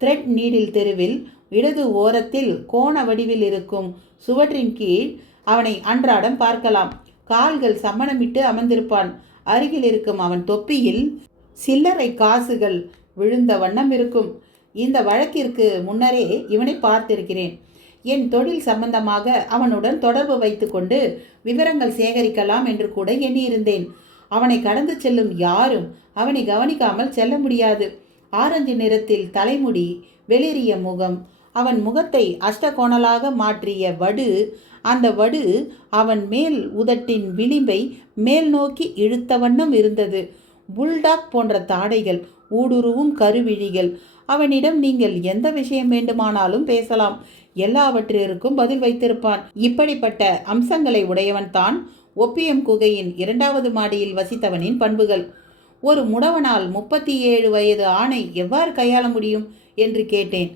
த்ரெட் நீடில் தெருவில் இடது ஓரத்தில் கோண வடிவில் இருக்கும் சுவற்றின் கீழ் அவனை அன்றாடம் பார்க்கலாம். கால்கள் சம்மணமிட்டு அமர்ந்திருப்பான். அருகில் இருக்கும் அவன் தொப்பியில் சில்லறை காசுகள் விழுந்த வண்ணம் இருக்கும். இந்த வழக்கிற்கு முன்னரே இவனை பார்த்திருக்கிறேன். என் தொழில் சம்பந்தமாக அவனுடன் தொடர்பு வைத்துக்கொண்டு விவரங்கள் சேகரிக்கலாம் என்று கூட எண்ணியிருந்தேன். அவனை கடந்து செல்லும் யாரும் அவனை கவனிக்காமல் செல்ல முடியாது. ஆரஞ்சு நிறத்தில் தலைமுடி, வெளிரிய முகம், அவன் முகத்தை அஷ்டகோணலாக மாற்றிய வடு, அந்த வடு அவன் மேல் உதட்டின் விளிம்பை மேல் நோக்கி இழுத்த வண்ணம் இருந்தது. புல்டாக் போன்ற தாடைகள், ஊடுருவும் கருவிழிகள். அவனிடம் நீங்கள் எந்த விஷயம் வேண்டுமானாலும் பேசலாம். எல்லாவற்றிற்கும் பதில் வைத்திருப்பான். இப்படிப்பட்ட அம்சங்களை உடையவன் தான் ஒப்பியம் குகையின் 2வது மாடியில் வசித்தவனின் பண்புகள். ஒரு முடவனால் 37 வயது ஆணை எவ்வாறு கையாள முடியும் என்று கேட்டேன்.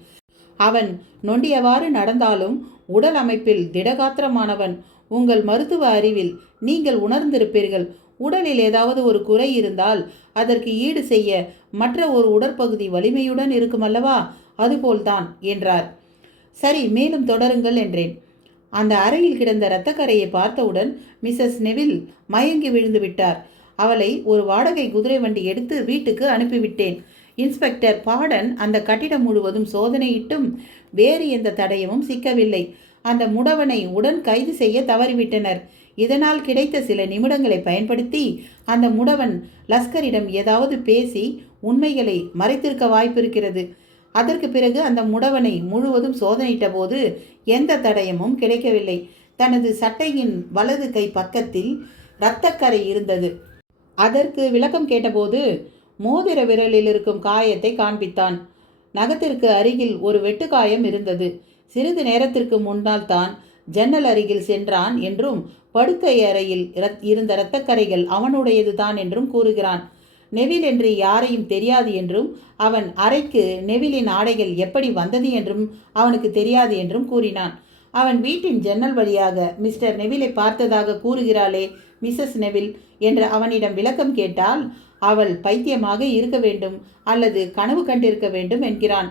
அவன் நொண்டியவாறு நடந்தாலும் உடல் அமைப்பில் திடகாத்திரமானவன். உங்கள் மருத்துவ அறிவில் நீங்கள் உணர்ந்திருப்பீர்கள். உடலில் ஏதாவது ஒரு குறை இருந்தால் அதற்கு ஈடு செய்ய மற்ற ஒரு உடற்பகுதி வலிமையுடன் இருக்குமல்லவா? அதுபோல்தான் என்றார். சரி, மேலும் தொடருங்கள் என்றேன். அந்த அறையில் கிடந்த இரத்தக்கரையை பார்த்தவுடன் மிஸ்ஸஸ் நெவில் மயங்கி விழுந்து விட்டார். அவளை ஒரு வாடகை குதிரை வண்டி எடுத்து வீட்டுக்கு அனுப்பிவிட்டேன். இன்ஸ்பெக்டர் பாடன் அந்த கட்டிடம் முழுவதும் சோதனையிட்டும் வேறு எந்த தடயமும் சிக்கவில்லை. அந்த முடவனை உடன் கைது செய்ய தவறிவிட்டனர். இதனால் கிடைத்த சில நிமிடங்களை பயன்படுத்தி அந்த முடவன் லஸ்கரிடம் ஏதாவது பேசி உண்மைகளை மறைத்திருக்க வாய்ப்பிருக்கிறது. அதற்கு பிறகு அந்த முடவனை முழுவதும் சோதனையிட்ட போது எந்த தடயமும் கிடைக்கவில்லை. தனது சட்டையின் வலது கை பக்கத்தில் இரத்தக்கரை இருந்தது. அதற்கு விளக்கம் கேட்டபோது மோதிர விரலில் இருக்கும் காயத்தை காண்பித்தான். நகத்திற்கு அருகில் ஒரு வெட்டுக்காயம் இருந்தது. சிறிது நேரத்திற்கு முன்னால் தான் ஜன்னல் அருகில் சென்றான் என்றும் படுக்கை அறையில் இருந்த இரத்தக்கரைகள் அவனுடையது தான் என்றும் கூறுகிறான். நெவில் என்று யாரையும் தெரியாது என்றும் அவன் அறைக்கு நெவிலின் ஆடைகள் எப்படி வந்தது என்றும் அவனுக்கு தெரியாது என்றும் கூறினான். அவன் வீட்டின் ஜன்னல் வழியாக மிஸ்டர் நெவிலை பார்த்ததாக கூறுகிறாளே மிஸ்ஸஸ் நெவில் என்று அவனிடம் விளக்கம் கேட்டால் அவள் பைத்தியமாக இருக்க வேண்டும் அல்லது கனவு கண்டிருக்க வேண்டும் என்கிறான்.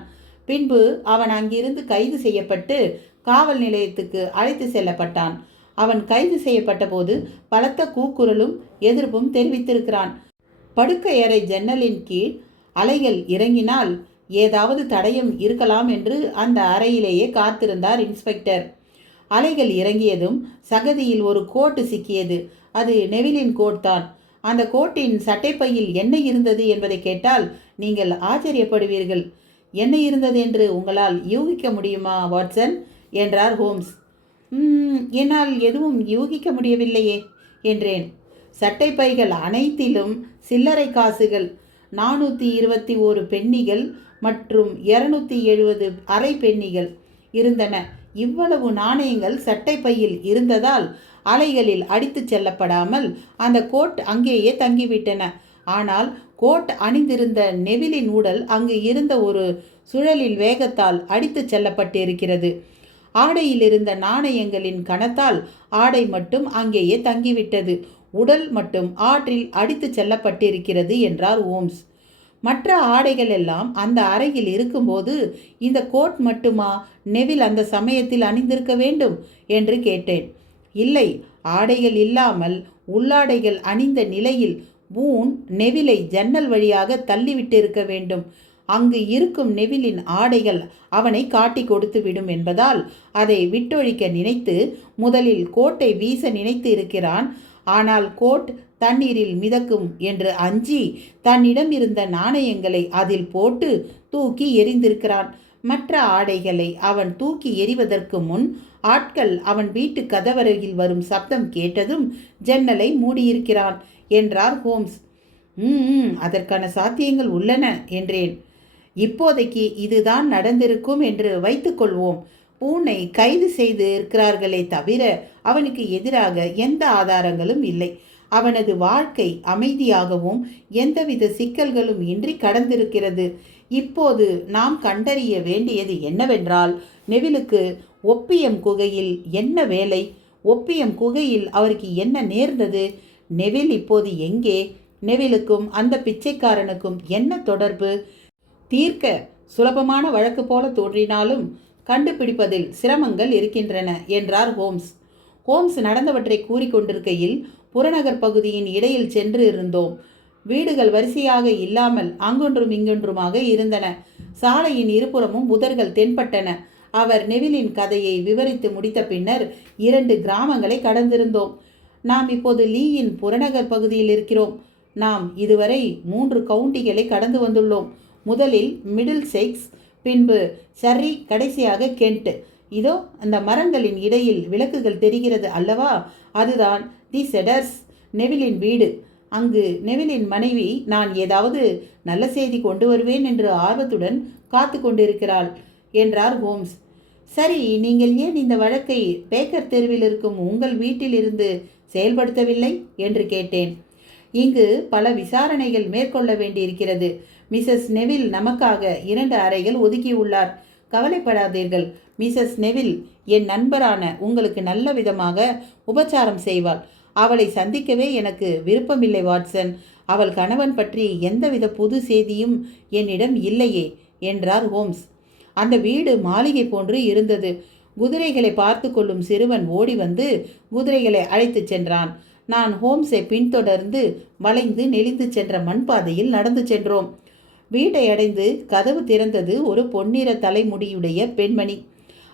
பின்பு அவன் அங்கிருந்து கைது செய்யப்பட்டு காவல் நிலையத்துக்கு அழைத்து செல்லப்பட்டான். அவன் கைது செய்யப்பட்ட போது பலத்த கூக்குரலும் எதிர்ப்பும் தெரிவித்திருக்கிறான். படுக்கை அறை ஜன்னலின் கீழ் அலைகள் இறங்கினால் ஏதாவது தடயம் இருக்கலாம் என்று அந்த அறையிலேயே காத்திருந்தார் இன்ஸ்பெக்டர். அலைகள் இறங்கியதும் சகதியில் ஒரு கோட்டு சிக்கியது. அது நெவிலின் கோட் தான். அந்த கோட்டின் சட்டைப்பையில் என்ன இருந்தது என்பதை கேட்டால் நீங்கள் ஆச்சரியப்படுவீர்கள். என்ன இருந்தது என்று உங்களால் யூகிக்க முடியுமா வாட்சன் என்றார் ஹோம்ஸ். என்னால் எதுவும் யூகிக்க முடியவில்லையே என்றேன். சட்டைப்பைகள் அனைத்திலும் சில்லறை காசுகள், 421 பென்னிகள் மற்றும் 270 அரை பென்னிகள் இருந்தன. இவ்வளவு நாணயங்கள் சட்டைப்பையில் இருந்ததால் அலைகளில் அடித்து செல்லப்படாமல் அந்த கோட் அங்கேயே தங்கிவிட்டன. ஆனால் கோட் அணிந்திருந்த நெவிலின் உடல் அங்கு இருந்த ஒரு சுழலில் வேகத்தால் அடித்து செல்லப்பட்டிருக்கிறது. ஆடையில் இருந்த நாணயங்களின் கணத்தால் ஆடை மட்டும் அங்கேயே தங்கிவிட்டது. உடல் மட்டும் ஆற்றில் அடித்து செல்லப்பட்டிருக்கிறது என்றார் ஓம்ஸ். மற்ற ஆடைகள் எல்லாம் அந்த அறையில் இருக்கும்போது இந்த கோட் மட்டுமா நெவில் அந்த சமயத்தில் அணிந்திருக்க வேண்டும் என்று கேட்டேன். இல்லை, ஆடைகள் இல்லாமல் உள்ளாடைகள் அணிந்த நிலையில் பூன் நெவிலை ஜன்னல் வழியாக தள்ளிவிட்டிருக்க வேண்டும். அங்கு இருக்கும் நெவிலின் ஆடைகள் அவனை காட்டி கொடுத்து விடும் என்பதால் அதை விட்டொழிக்க நினைத்து முதலில் கோட்டை வீச நினைத்து இருக்கிறான். ஆனால் கோட் தண்ணீரில் மிதக்கும் என்று அஞ்சி தன்னிடம் இருந்த நாணயங்களை அதில் போட்டு தூக்கி எறிந்திருக்கிறான். மற்ற ஆடைகளை அவன் தூக்கி எறிவதற்கு முன் ஆட்கள் அவன் வீட்டு கதவருகில் வரும் சப்தம் கேட்டதும் ஜன்னலை மூடியிருக்கிறான் என்றார் ஹோம்ஸ். அதற்கான சாத்தியங்கள் உள்ளன என்றேன். இப்போதைக்கு இதுதான் நடந்திருக்கும் என்று வைத்துக்கொள்வோம். பூனை கைது செய்து இருக்கிறார்களே தவிர அவனுக்கு எதிராக எந்த ஆதாரங்களும் இல்லை. அவனது வாழ்க்கை அமைதியாகவும் எந்தவித சிக்கல்களும் இன்றி கடந்திருக்கிறது. இப்போது நாம் கண்டறிய வேண்டியது என்னவென்றால், நெவிலுக்கு ஒப்பியம் குகையில் என்ன வேலை? ஒப்பியம் குகையில் அவருக்கு என்ன நேர்ந்தது? நெவில் இப்போது எங்கே? நெவிலுக்கும் அந்த பிச்சைக்காரனுக்கும் என்ன தொடர்பு? தீர்க்க சுலபமான வழக்கு போல தோன்றினாலும் கண்டுபிடிப்பதில் சிரமங்கள் இருக்கின்றன என்றார் ஹோம்ஸ். ஹோம்ஸ் நடந்தவற்றை கூறிக்கொண்டிருக்கையில் புறநகர் பகுதியின் இடையில் சென்று இருந்தோம். வீடுகள் வரிசையாக இல்லாமல் அங்கொன்றும் இங்கொன்றுமாக இருந்தன. சாலையின் இருபுறமும் புதர்கள் தென்பட்டன. அவர் நெவிலின் கதையை விவரித்து முடித்த பின்னர் 2 கிராமங்களை கடந்திருந்தோம். நாம் இப்போது லீயின் புறநகர் பகுதியில் இருக்கிறோம். நாம் இதுவரை 3 கவுண்டிகளை கடந்து வந்துள்ளோம். முதலில் மிடில் செக்ஸ், பின்பு சர்ரி, கடைசியாக கென்ட். இதோ அந்த மரங்களின் இடையில் விளக்குகள் தெரிகிறது அல்லவா? அதுதான் தி செடர்ஸ், நெவிலின் வீடு. அங்கு நெவிலின் மனைவி நான் ஏதாவது நல்ல செய்தி கொண்டு வருவேன் என்று ஆர்வத்துடன் காத்து கொண்டிருக்கிறாள் என்றார் ஹோம்ஸ். சரி, நீங்கள் ஏன் இந்த வழக்கை பேக்கர் தெருவில் இருக்கும் உங்கள் வீட்டில் இருந்து செயல்படுத்தவில்லை என்று கேட்டேன். இங்கு பல விசாரணைகள் மேற்கொள்ள வேண்டியிருக்கிறது. மிஸ்ஸஸ் நெவில் நமக்காக 2 அறைகள் ஒதுக்கியுள்ளார். கவலைப்படாதீர்கள். மிஸ்ஸஸ் நெவில் என் நண்பரான உங்களுக்கு நல்ல விதமாக உபச்சாரம் செய்வாள். அவளை சந்திக்கவே எனக்கு விருப்பமில்லை வாட்சன். அவள் கணவன் பற்றி எந்தவித புது செய்தியும் என்னிடம் இல்லையே என்றார் ஹோம்ஸ். அந்த வீடு மாளிகை போன்று இருந்தது. குதிரைகளை பார்த்து கொள்ளும் சிறுவன் ஓடி வந்து குதிரைகளை அழைத்து சென்றான். நான் ஹோம்ஸை பின்தொடர்ந்து வளைந்து நெளிந்து சென்ற மண்பாதையில் நடந்து சென்றோம். வீட்டை அடைந்து கதவு திறந்தது ஒரு பொன்னிற தலைமுடியுடைய பெண்மணி.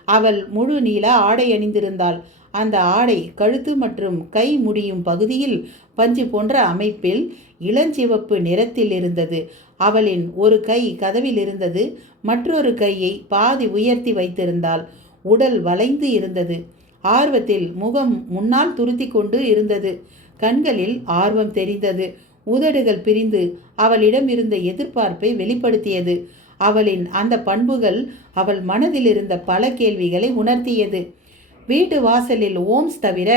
அவள் முழு நீள ஆடை அணிந்திருந்தாள். அந்த ஆடை கழுத்து மற்றும் கை முடியும் பகுதியில் பஞ்சு போன்ற அமைப்பில் இளஞ்சிவப்பு நிறத்தில் இருந்தது. அவளின் ஒரு கை கதவில் இருந்தது. மற்றொரு கையை பாதி உயர்த்தி வைத்திருந்தாள். உடல் வளைந்து இருந்தது. ஆர்வத்தில் முகம் முன்னால் துருத்தி கொண்டு இருந்தது. கண்களில் ஆர்வம் தெரிந்தது. உதடுகள் பிரிந்து அவளிடம் இருந்த எதிர்பார்ப்பை வெளிப்படுத்தியது. அவளின் அந்த பண்புகள் அவள் மனதில் இருந்த பல கேள்விகளை உணர்த்தியது. வீட்டு வாசலில் ஓம்ஸ் தவிர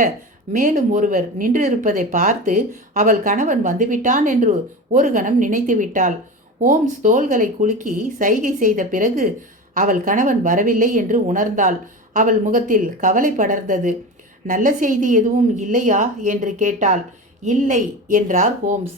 மேலும் ஒருவர் நின்றிருப்பதை பார்த்து அவள் கணவன் வந்துவிட்டான் என்று ஒரு கணம் நினைத்து விட்டாள். ஓம்ஸ் தோள்களை குலுக்கி சைகை செய்த பிறகு அவள் கணவன் வரவில்லை என்று உணர்ந்தாள். அவள் முகத்தில் கவலை படர்ந்தது. நல்ல செய்தி எதுவும் இல்லையா என்று கேட்டாள். இல்லை என்றார் ஹோம்ஸ்.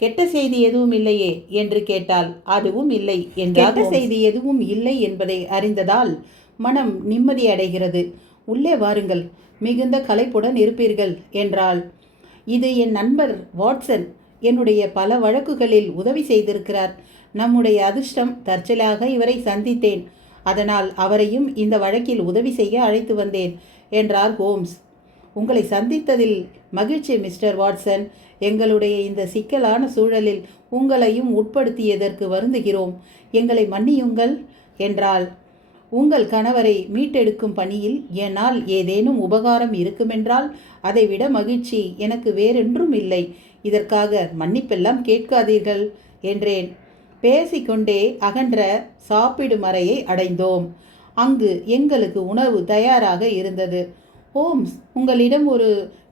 கெட்ட செய்தி எதுவும் இல்லையே என்று கேட்டாள். அதுவும் இல்லை என்றார். கெட்ட செய்தி எதுவும் இல்லை என்பதை அறிந்ததால் மனம் நிம்மதி அடைகிறது. உள்ளே வாருங்கள், மிகுந்த களைப்புடன் இருப்பீர்கள் என்றாள். இது என் நண்பர் வாட்சன். என்னுடைய பல வழக்குகளில் உதவி செய்திருக்கிறார். நம்முடைய அதிர்ஷ்டம் தற்செயலாக இவரை சந்தித்தேன். அதனால் அவரையும் இந்த வழக்கில் உதவி செய்ய அழைத்து வந்தேன் என்றார் ஹோம்ஸ். உங்களை சந்தித்ததில் மகிழ்ச்சி மிஸ்டர் வாட்சன். எங்களுடைய இந்த சிக்கலான சூழலில் உங்களையும் உட்படுத்தியதற்கு வருந்துகிறோம். எங்களை மன்னியுங்கள் என்றாள். உங்கள் கணவரை மீட்டெடுக்கும் பணியில் என்னால் ஏதேனும் உபகாரம் இருக்குமென்றால் அதைவிட மகிழ்ச்சி எனக்கு வேறென்றும் இல்லை. இதற்காக மன்னிப்பெல்லாம் கேட்காதீர்கள் என்றேன். பேசிக்கொண்டே அகன்ற சாப்பிடும் அறையை அடைந்தோம். அங்கு எங்களுக்கு உணவு தயாராக இருந்தது. ஹோம்ஸ், உங்களிடம்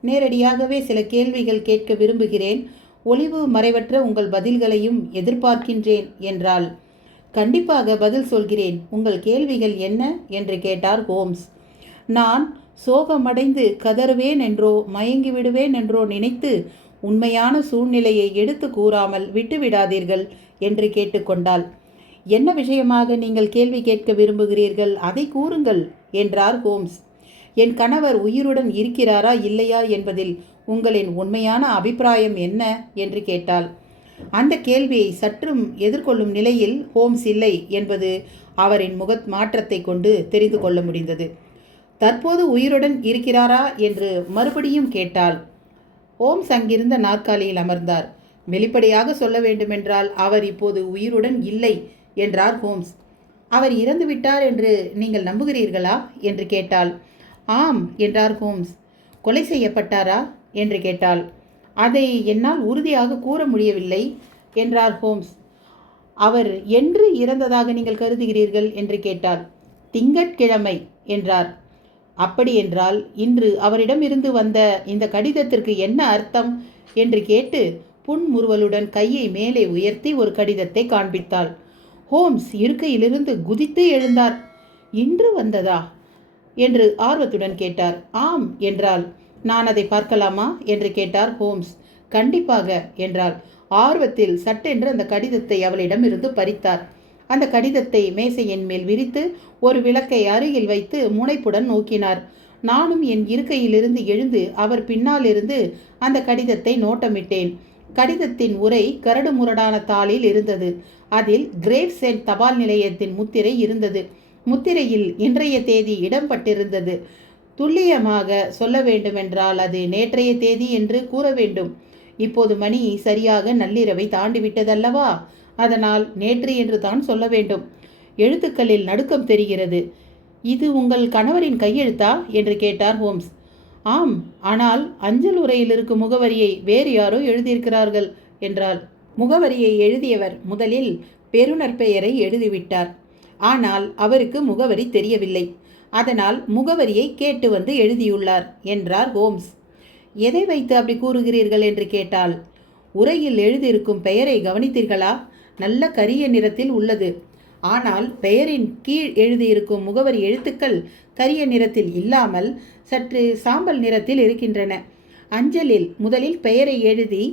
நேரடியாகவே சில கேள்விகள் கேட்க விரும்புகிறேன். ஒளிவு மறைவற்ற உங்கள் பதில்களையும் எதிர்பார்க்கின்றேன் என்றாள். கண்டிப்பாக பதில் சொல்கிறேன். உங்கள் கேள்விகள் என்ன என்று கேட்டார் ஹோம்ஸ். நான் சோகமடைந்து கதறுவேன் என்றோ மயங்கி விடுவேன் என்றோ நினைத்து உண்மையான சூழ்நிலையை எடுத்து கூறாமல் விட்டுவிடாதீர்கள் என்று கேட்டுக்கொண்டாள். என்ன விஷயமாக நீங்கள் கேள்வி கேட்க விரும்புகிறீர்கள், அதை கூறுங்கள் என்றார் ஹோம்ஸ். என் கணவர் உயிருடன் இருக்கிறாரா இல்லையா என்பதில் உங்களின் உண்மையான அபிப்பிராயம் என்ன என்று கேட்டாள். அந்த கேள்வியை சற்றும் எதிர்கொள்ளும் நிலையில் ஹோம்ஸ் இல்லை என்பது அவரின் முக மாற்றத்தை கொண்டு தெரிந்து கொள்ள முடிந்தது. தற்போது உயிருடன் இருக்கிறாரா என்று மறுபடியும் கேட்டாள். ஹோம்ஸ் அங்கிருந்த நாற்காலியில் அமர்ந்தார். வெளிப்படையாக சொல்ல வேண்டுமென்றால் அவர் இப்போது உயிருடன் இல்லை என்றார் ஹோம்ஸ். அவர் இறந்துவிட்டார் என்று நீங்கள் நம்புகிறீர்களா என்று கேட்டாள். ஆம் என்றார் ஹோம்ஸ். கொலை செய்யப்பட்டாரா என்று கேட்டாள். அதை என்னால் உறுதியாக கூற முடியவில்லை என்றார் ஹோம்ஸ். அவர் என்று இறந்ததாக நீங்கள் கருதுகிறீர்கள் என்று கேட்டாள். திங்கட்கிழமை என்றார். அப்படி என்றால் இன்று அவரிடமிருந்து வந்த இந்த கடிதத்திற்கு என்ன அர்த்தம் என்று கேட்டு புன்முறுவலுடன் கையை மேலே உயர்த்தி ஒரு கடிதத்தை காண்பித்தாள். ஹோம்ஸ் இருக்கையிலிருந்து குதித்து எழுந்தார். இன்று வந்ததா என்று ஆர்வத்துடன் கேட்டார். ஆம் என்றாள். நான் அதை பார்க்கலாமா என்று கேட்டார் ஹோம்ஸ். கண்டிப்பாக என்றாள். ஆர்வத்தில் சட்டென்று அந்த கடிதத்தை அவளிடமிருந்து பறித்தார். அந்த கடிதத்தை மேசையின் மேல் விரித்து ஒரு விளக்கை அருகில் வைத்து முனைப்புடன் நோக்கினார். நானும் என் இருக்கையிலிருந்து எழுந்து அவர் பின்னால் இருந்து அந்த கடிதத்தை நோட்டமிட்டேன். கடிதத்தின் உரை கரடுமுரடான தாளில் இருந்தது. அதில் கிரேவ்சென்ட் தபால் நிலையத்தின் முத்திரை இருந்தது. முத்திரையில் இன்றைய தேதி இடம்பட்டிருந்தது. துல்லியமாக சொல்ல வேண்டுமென்றால் அது நேற்றைய தேதி என்று கூற வேண்டும். இப்போது மணி சரியாக நள்ளிரவை தாண்டிவிட்டதல்லவா? அதனால் நேற்று என்று தான் சொல்ல வேண்டும். எழுத்துக்களில் நடுக்கம் தெரிகிறது. இது உங்கள் கணவரின் கையெழுத்தா என்று கேட்டார் ஹோம்ஸ். ஆம், ஆனால் அஞ்சல் உரையில் இருக்கும் முகவரியை வேறு யாரோ எழுதியிருக்கிறார்கள் என்றாள். முகவரியை எழுதியவர் முதலில் பெறுநர் பெயரை எழுதிவிட்டார். ஆனால் அவருக்கு முகவரி தெரியவில்லை. அதனால் முகவரியை கேட்டு வந்து எழுதியுள்ளார் என்றார் ஹோம்ஸ். எதை வைத்து அப்படி கூறுகிறீர்கள் என்று கேட்டாள். உரையில் எழுதியிருக்கும் பெயரை கவனித்தீர்களா? நல்ல கரிய நிறத்தில் உள்ளது. ஆனால் பெயரின் கீழ் எழுதியிருக்கும் முகவரி எழுத்துக்கள் கரிய நிறத்தில் இல்லாமல் சற்று சாம்பல் நிறத்தில் இருக்கின்றன. அஞ்சலில் முதலில் பெயரை எழுதி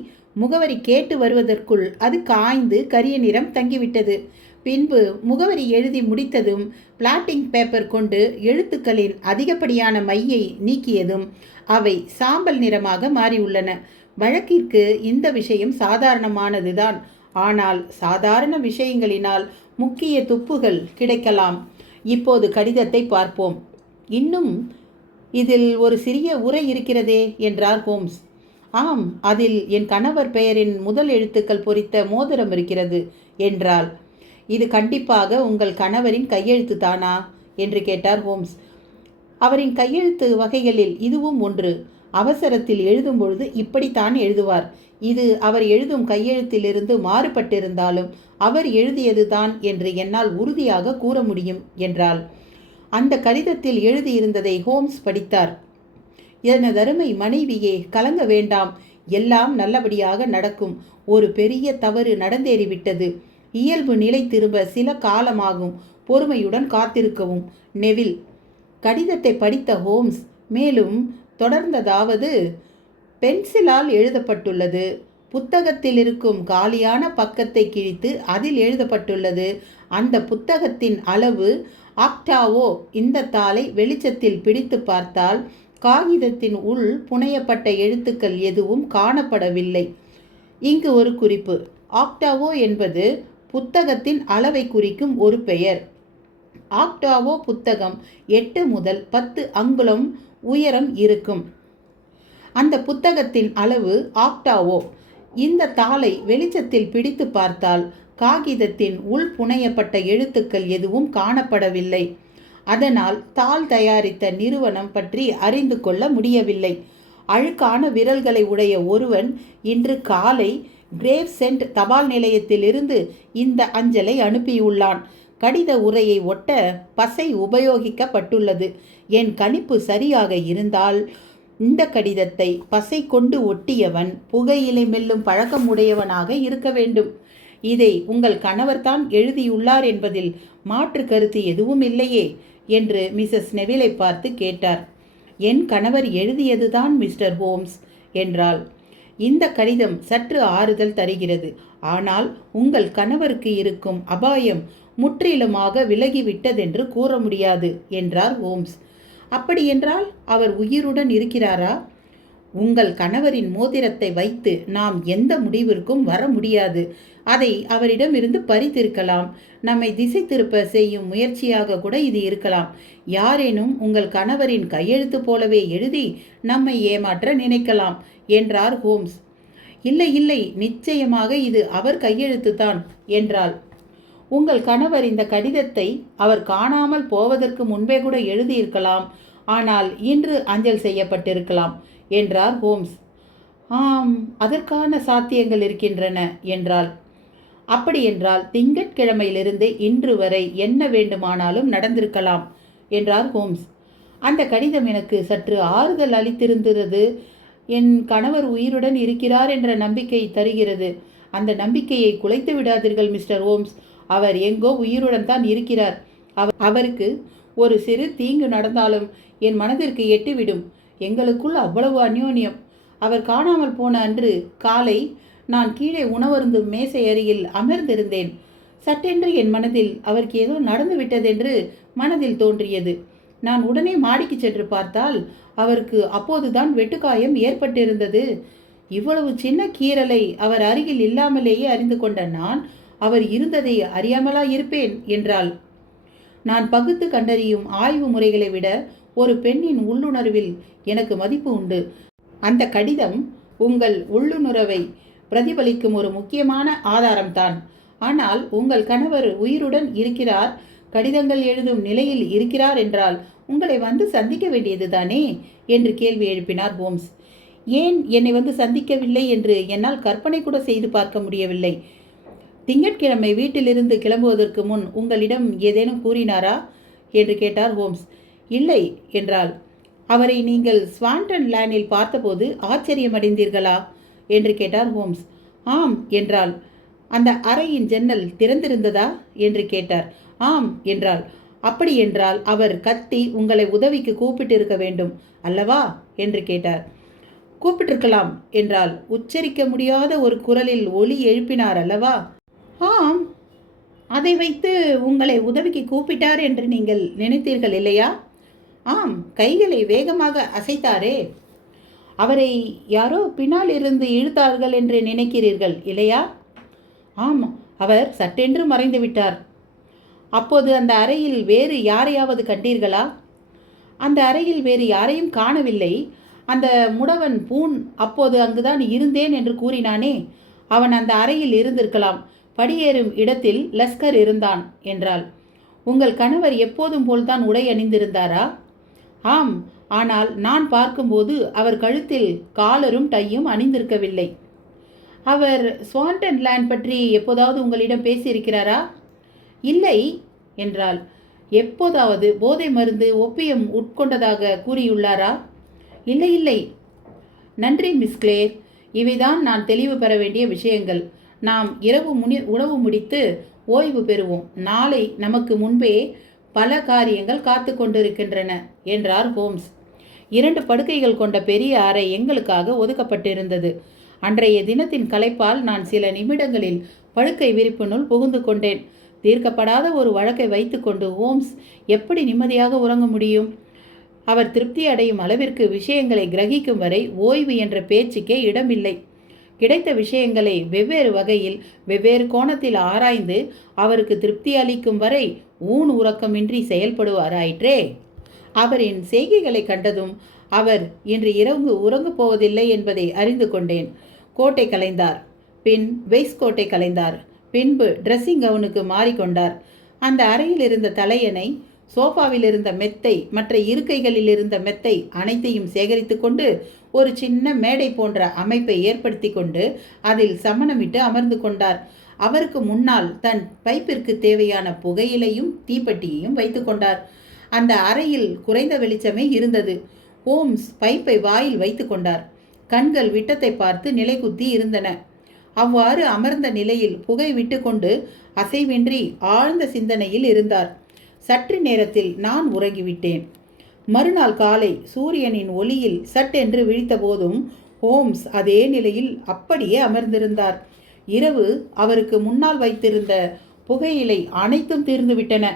முகவரி கேட்டு வருவதற்குள் அது காய்ந்து கரிய நிறம் தங்கிவிட்டது. பின்பு முகவரி எழுதி முடித்ததும் பிளாட்டிங் பேப்பர் கொண்டு எழுத்துக்களின் அதிகப்படியான மையை நீக்கியதும் அவை சாம்பல் நிறமாக மாறியுள்ளன. வழக்கிற்கு இந்த விஷயம் சாதாரணமானதுதான். ஆனால் சாதாரண விஷயங்களினால் முக்கிய துப்புகள் கிடைக்கலாம். இப்போது கடிதத்தை பார்ப்போம். இன்னும் இதில் ஒரு சிறிய உரை இருக்கிறதே என்றார் ஹோம்ஸ். ஆம், அதில் என் கணவர் பெயரின் முதல் எழுத்துக்கள் பொறித்த மோதிரம் இருக்கிறது என்றாள். இது கண்டிப்பாக உங்கள் கணவரின் கையெழுத்து தானா என்று கேட்டார் ஹோம்ஸ். அவரின் கையெழுத்து வகைகளில் இதுவும் ஒன்று. அவசரத்தில் எழுதும் பொழுது இப்படித்தான் எழுதுவார். இது அவர் எழுதும் கையெழுத்திலிருந்து மாறுபட்டிருந்தாலும் அவர் எழுதியதுதான் என்று என்னால் உறுதியாக கூற முடியும் என்றாள். அந்த கடிதத்தில் எழுதியிருந்ததை ஹோம்ஸ் படித்தார். எனதருமை மனைவியே, கலங்க வேண்டாம். எல்லாம் நல்லபடியாக நடக்கும். ஒரு பெரிய தவறு நடந்தேறிவிட்டது. இயல்பு நிலை திரும்ப சில காலமாகும். பொறுமையுடன் காத்திருக்கவும். நெவில். கடிதத்தை படித்த ஹோம்ஸ் மேலும் தொடர்ந்ததாவது, பென்சிலால் எழுதப்பட்டுள்ளது. புத்தகத்தில் இருக்கும் காலியான பக்கத்தை கிழித்து அதில் எழுதப்பட்டுள்ளது. அந்த புத்தகத்தின் அளவு ஆக்டாவோ. இந்த தாளை வெளிச்சத்தில் பிடித்து பார்த்தால் காகிதத்தின் உள் புனையப்பட்ட எழுத்துக்கள் எதுவும் காணப்படவில்லை. இங்கு ஒரு குறிப்பு. ஆக்டாவோ என்பது புத்தகத்தின் அளவை குறிக்கும் ஒரு பெயர். ஆக்டாவோ புத்தகம் 8 முதல் 10 அங்குலம் உயரம் இருக்கும். அந்த புத்தகத்தின் அளவு ஆக்டாவோ. இந்த தாளை வெளிச்சத்தில் பிடித்து பார்த்தால் காகிதத்தின் உள் புனையப்பட்ட எழுத்துக்கள் எதுவும் காணப்படவில்லை. அதனால் தாள் தயாரித்த நிறுவனம் பற்றி அறிந்து கொள்ள முடியவில்லை. அழுக்கான விரல்களை உடைய ஒருவன் இன்று காலை கிரேவ்சென்ட் தபால் நிலையத்திலிருந்து இந்த அஞ்சலை அனுப்பியுள்ளான். கடித உரையை ஒட்ட பசை உபயோகிக்கப்பட்டுள்ளது. என் கணிப்பு சரியாக இருந்தால் இந்த கடிதத்தை பசை கொண்டு ஒட்டியவன் புகையிலை மெல்லும் பழக்கம் உடையவனாக இருக்க வேண்டும். இதை உங்கள் கணவர்தான் எழுதியுள்ளார் என்பதில் மாற்று கருத்து எதுவும் இல்லையே என்று மிஸ்ஸஸ் நெவிலை பார்த்து கேட்டார். என் கணவர் எழுதியதுதான் மிஸ்டர் ஹோம்ஸ் என்றாள். இந்த கடிதம் சற்று ஆறுதல் தருகிறது. ஆனால் உங்கள் கணவருக்கு இருக்கும் அபாயம் முற்றிலுமாக விலகிவிட்டதென்று கூற முடியாது என்றார் ஹோம்ஸ். அப்படியென்றால் அவர் உயிருடன் இருக்கிறாரா? உங்கள் கணவரின் மோதிரத்தை வைத்து நாம் எந்த முடிவிற்கும் வர முடியாது. அதை அவரிடமிருந்து பறித்திருக்கலாம். நம்மை திசை திருப்ப செய்யும் முயற்சியாக கூட இது இருக்கலாம். யாரேனும் உங்கள் கணவரின் கையெழுத்து போலவே எழுதி நம்மை ஏமாற்ற நினைக்கலாம் என்றார் ஹோம்ஸ். இல்லை இல்லை, நிச்சயமாக இது அவர் கையெழுத்துதான் என்றாள். உங்கள் கணவர் இந்த கடிதத்தை அவர் காணாமல் போவதற்கு முன்பே கூட எழுதியிருக்கலாம். ஆனால் இன்று அஞ்சல் செய்யப்பட்டிருக்கலாம் என்றார் ஹோம்ஸ். ஆம், அதற்கான சாத்தியங்கள் இருக்கின்றன என்றாள். அப்படியென்றால் திங்கட்கிழமையிலிருந்து இன்று வரை என்ன வேண்டுமானாலும் நடந்திருக்கலாம் என்றார் ஹோம்ஸ். அந்த கடிதம் எனக்கு சற்று ஆறுதல் அளித்திருந்தது. என் கணவர் உயிருடன் இருக்கிறார் என்ற நம்பிக்கை தருகிறது. அந்த நம்பிக்கையை குலைத்து விடாதீர்கள் மிஸ்டர் ஹோம்ஸ். அவர் எங்கோ உயிருடன் தான் இருக்கிறார். அவருக்கு ஒரு சிறு தீங்கு நடந்தாலும் என் மனதிற்கு எட்டிவிடும். எங்களுக்குள் அவ்வளவு அந்யோன்யம். அவர் காணாமல் போன அன்று காலை நான் கீழே உணவருந்தும் மேசை அருகில் அமர்ந்திருந்தேன். சட்டென்று என் மனதில் அவருக்கு ஏதோ நடந்து விட்டதென்று மனதில் தோன்றியது. நான் உடனே மாடிக்கு சென்று பார்த்தால் அவருக்கு அப்போதுதான் வெட்டுக்காயம் ஏற்பட்டிருந்தது. இவ்வளவு சின்ன கீறலை அவர் அருகில் இல்லாமலேயே அறிந்து கொண்ட நான் அவர் இருந்ததை அறியாமலா இருப்பேன் என்றாள். நான் பகுத்து கண்டறியும் ஆய்வு முறைகளை விட ஒரு பெண்ணின் உள்ளுணர்வில் எனக்கு மதிப்பு உண்டு. அந்த கடிதம் உங்கள் உள்ளுணர்வை பிரதிபலிக்கும் ஒரு முக்கியமான ஆதாரம்தான். ஆனால் உங்கள் கணவர் உயிருடன் இருக்கிறார், கடிதங்கள் எழுதும் நிலையில் இருக்கிறார் என்றால் உங்களை வந்து சந்திக்க வேண்டியதுதானே என்று கேள்வி எழுப்பினார் ஹோம்ஸ். ஏன் என்னை வந்து சந்திக்கவில்லை என்று என்னால் கற்பனை கூட செய்து பார்க்க முடியவில்லை. திங்கட்கிழமை வீட்டிலிருந்து கிளம்புவதற்கு முன் உங்களிடம் ஏதேனும் கூறினாரா என்று கேட்டார் ஹோம்ஸ். இல்லை என்றாள். அவரை நீங்கள் ஸ்வான்டன் லேனில் பார்த்தபோது ஆச்சரியமடைந்தீர்களா என்று கேட்டார் ஹோம்ஸ். ஆம் என்றாள். அந்த அறையின் ஜன்னல் திறந்திருந்ததா என்று கேட்டார். ஆம் என்றாள். அப்படி என்றால் அவர் கத்தி உங்களை உதவிக்கு கூப்பிட்டிருக்க வேண்டும் அல்லவா என்று கேட்டார். கூப்பிட்டிருக்கலாம் என்றால் உச்சரிக்க முடியாத ஒரு குரலில் ஒலி எழுப்பினார் அல்லவா? ஆம், அதை வைத்து உங்களை உதவிக்கு கூப்பிட்டார் என்று நீங்கள் நினைத்தீர்கள் இல்லையா? ஆம், கைகளை வேகமாக அசைத்தாரே. அவரை யாரோ பின்னால் இருந்து இழுத்தார்கள் என்று நினைக்கிறீர்கள் இல்லையா? ஆம், அவர் சட்டென்று மறைந்து விட்டார். அப்போது அந்த அறையில் வேறு யாரையாவது கண்டீர்களா? அந்த அறையில் வேறு யாரையும் காணவில்லை. அந்த முடவன் பூன் அப்போது அங்குதான் இருந்தேன் என்று கூறினானே, அவன் அந்த அறையில் இருந்திருக்கலாம். படியேறும் இடத்தில் லஸ்கர் இருந்தான் என்றாள். உங்கள் கணவர் எப்போதும் போல்தான் உடை அணிந்திருந்தாரா? ஆம், ஆனால் நான் பார்க்கும்போது அவர் கழுத்தில் காலரும் டையும் அணிந்திருக்கவில்லை. அவர் ஸ்வான்டன் லேண்ட் பற்றி எப்போதாவது உங்களிடம் பேசியிருக்கிறாரா? இல்லை என்றால். எப்போதாவது போதை மருந்து ஒப்பியம் உட்கொண்டதாக கூறியுள்ளாரா? இல்லை இல்லை. நன்றி மிஸ் கிளேர். இவைதான் நான் தெளிவு பெற வேண்டிய விஷயங்கள். நாம் இரவு உணவு முடித்து ஓய்வு பெறுவோம். நாளை நமக்கு முன்பே பல காரியங்கள் காத்து கொண்டிருக்கின்றன என்றார் ஹோம்ஸ். 2 படுக்கைகள் கொண்ட பெரிய அறை எங்களுக்காக ஒதுக்கப்பட்டிருந்தது. அன்றைய தினத்தின் களைப்பால் நான் சில நிமிடங்களில் படுக்கை விரிப்பினுள் புகுந்து கொண்டேன். தீர்க்கப்படாத ஒரு வழக்கை வைத்துக்கொண்டு ஹோம்ஸ் எப்படி நிம்மதியாக உறங்க முடியும்? அவர் திருப்தி அடையும் அளவிற்கு விஷயங்களை கிரகிக்கும் வரை ஓய்வு என்ற பேச்சுக்கே இடமில்லை. கிடைத்த விஷயங்களை வெவ்வேறு வகையில் வெவ்வேறு கோணத்தில் ஆராய்ந்து அவருக்கு திருப்தி அளிக்கும் வரை ஊன் உறக்கமின்றி செயல்படுவாராயிற்றே. அவரின் செய்கைகளை கண்டதும் அவர் இன்று இரவு உறங்கப் போவதில்லை என்பதை அறிந்து கொண்டேன். கோட்டை கலைந்தார், பின் வெய்ஸ்கோட்டை கலைந்தார், பின்பு ட்ரெஸ்ஸிங் கவுனுக்கு மாறிக்கொண்டார். அந்த அறையில் இருந்த தலையணை, சோஃபாவில் இருந்த மெத்தை, மற்ற இருக்கைகளில் இருந்த மெத்தை அனைத்தையும் சேகரித்து கொண்டு ஒரு சின்ன மேடை போன்ற அமைப்பை ஏற்படுத்தி கொண்டு அதில் சமணமிட்டு அமர்ந்து கொண்டார். அவருக்கு முன்னால் தன் பைப்பிற்கு தேவையான புகையிலையும் தீப்பெட்டியையும் வைத்து கொண்டார். அந்த அறையில் குறைந்த வெளிச்சமே இருந்தது. ஹோம்ஸ் பைப்பை வாயில் வைத்து கொண்டார். கண்கள் விட்டத்தை பார்த்து நிலைகுத்தி இருந்தன. அவ்வாறு அமர்ந்த நிலையில் புகை விட்டு கொண்டு அசைவின்றி ஆழ்ந்த சிந்தனையில் இருந்தார். சற்று நேரத்தில் நான் உறங்கிவிட்டேன். மறுநாள் காலை சூரியனின் ஒளியில் சட்டென்று விழித்த போதும் ஹோம்ஸ் அதே நிலையில் அப்படியே அமர்ந்திருந்தார். இரவு அவருக்கு முன்னால் வைத்திருந்த புகையிலை அனைத்தும் தீர்ந்துவிட்டன.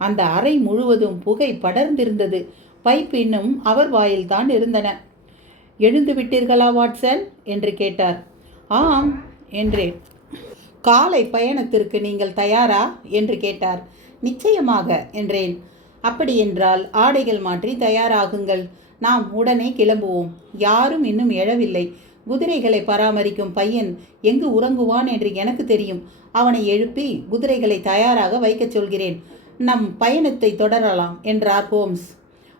அந்த அறை முழுவதும் புகை படர்ந்திருந்தது. பைப் இன்னும் அவர் வாயில்தான் இருந்தன. எழுந்து விட்டீர்களா வாட்சன் என்று கேட்டார். ஆம் என்றேன். காலை பயணத்திற்கு நீங்கள் தயாரா என்று கேட்டார். நிச்சயமாக என்றேன். அப்படியென்றால் ஆடைகள் மாற்றி தயாராகுங்கள், நாம் உடனே கிளம்புவோம். யாரும் இன்னும் எழவில்லை. குதிரைகளை பராமரிக்கும் பையன் எங்கு உறங்குவான் என்று எனக்கு தெரியும். அவனை எழுப்பி குதிரைகளை தயாராக வைக்கச் சொல்கிறேன். நம் பயணத்தை தொடரலாம் என்றார் ஹோம்ஸ்.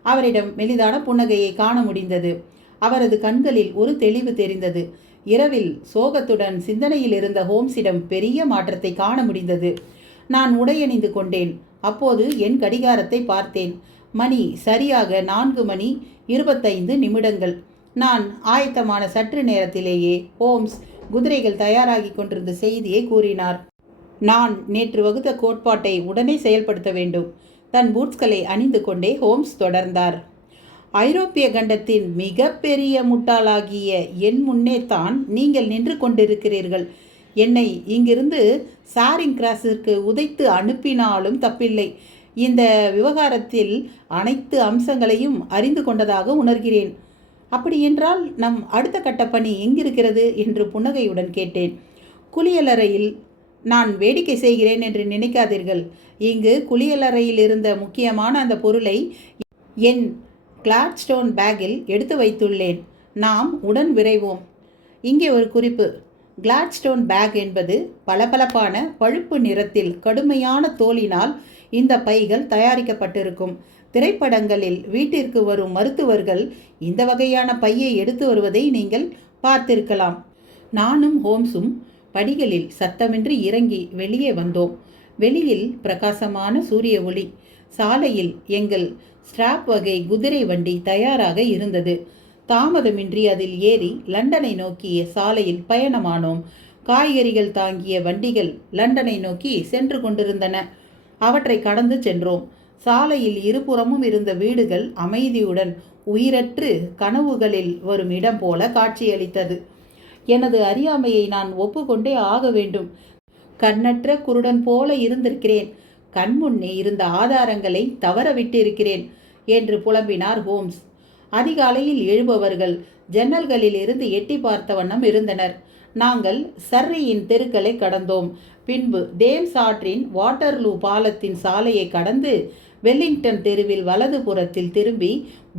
அவரிடம் மெலிதான புன்னகையை காண முடிந்தது. அவரது கண்களில் ஒரு தெளிவு தெரிந்தது. இரவில் சோகத்துடன் சிந்தனையில் இருந்த ஹோம்ஸிடம் பெரிய மாற்றத்தை காண முடிந்தது. நான் உடையணிந்து கொண்டேன். அப்போது என் கடிகாரத்தை பார்த்தேன். மணி சரியாக 4:25. நான் ஆயத்தமான சற்று நேரத்திலேயே ஹோம்ஸ் குதிரைகள் தயாராகி கொண்டிருந்த செய்தியை கூறினார். நான் நேற்று வகுத்த கோட்பாட்டை உடனே செயல்படுத்த வேண்டும். தன் பூட்ஸ்களை அணிந்து கொண்டே ஹோம்ஸ் தொடர்ந்தார். ஐரோப்பிய கண்டத்தின் மிக பெரிய முட்டாளாகிய என் முன்னே தான் நீங்கள் நின்று கொண்டிருக்கிறீர்கள். என்னை இங்கிருந்து சாரிங் கிராஸிற்கு உதைத்து அனுப்பினாலும் தப்பில்லை. இந்த விவகாரத்தில் அனைத்து அம்சங்களையும் அறிந்து கொண்டதாக உணர்கிறேன். அப்படியென்றால் நம் அடுத்த கட்ட பணி எங்கிருக்கிறது என்று புன்னகையுடன் கேட்டேன். குளியலறையில். நான் வேடிக்கை செய்கிறேன் என்று நினைக்காதீர்கள். இங்கு குளியலறையில் இருந்த முக்கியமான அந்த பொருளை என் கிளாட்ஸ்டோன் பேக்கில் எடுத்து வைத்துள்ளேன். நாம் உடன் விரைவோம். இங்கே ஒரு குறிப்பு. கிளாட்ஸ்டோன் பேக் என்பது பளபளப்பான பழுப்பு நிறத்தில் கடுமையான தோலினால் இந்த பைகள் தயாரிக்கப்பட்டிருக்கும். திரைப்படங்களில் வீட்டிற்கு வரும் மருத்துவர்கள் இந்த வகையான பையை எடுத்து வருவதை நீங்கள் பார்த்திருக்கலாம். நானும் ஹோம்ஸும் படிகளில் சத்தமின்றி இறங்கி வெளியே வந்தோம். வெளியில் பிரகாசமான சூரிய ஒளி. சாலையில் எங்கள் ஸ்ட்ராப் வகை குதிரை வண்டி தயாராக இருந்தது. தாமதமின்றி அதில் ஏறி லண்டனை நோக்கிய சாலையில் பயணமானோம். காய்கறிகள் தாங்கிய வண்டிகள் லண்டனை நோக்கி சென்று கொண்டிருந்தன. அவற்றை கடந்து சென்றோம். சாலையில் இருபுறமும் இருந்த வீடுகள் அமைதியுடன் உயிரற்று கனவுகளில் வரும் இடம் போல காட்சியளித்தது. எனது அறியாமையை நான் ஒப்புக்கொண்டே ஆக வேண்டும். கண்ணற்ற குருடன் போல இருந்திருக்கிறேன். கண்முன்னே இருந்த ஆதாரங்களை தவற விட்டிருக்கிறேன் என்று புலம்பினார் ஹோம்ஸ். அதிகாலையில் எழுபவர்கள் ஜன்னல்களில் இருந்து எட்டி பார்த்த வண்ணம் இருந்தனர். நாங்கள் சர்ரியின் தெருக்களை கடந்தோம். பின்பு தேம்ஸ் ஆற்றின் வாட்டர்லூ பாலத்தின் சாலையை கடந்து வெல்லிங்டன் தெருவில் வலது புறத்தில் திரும்பி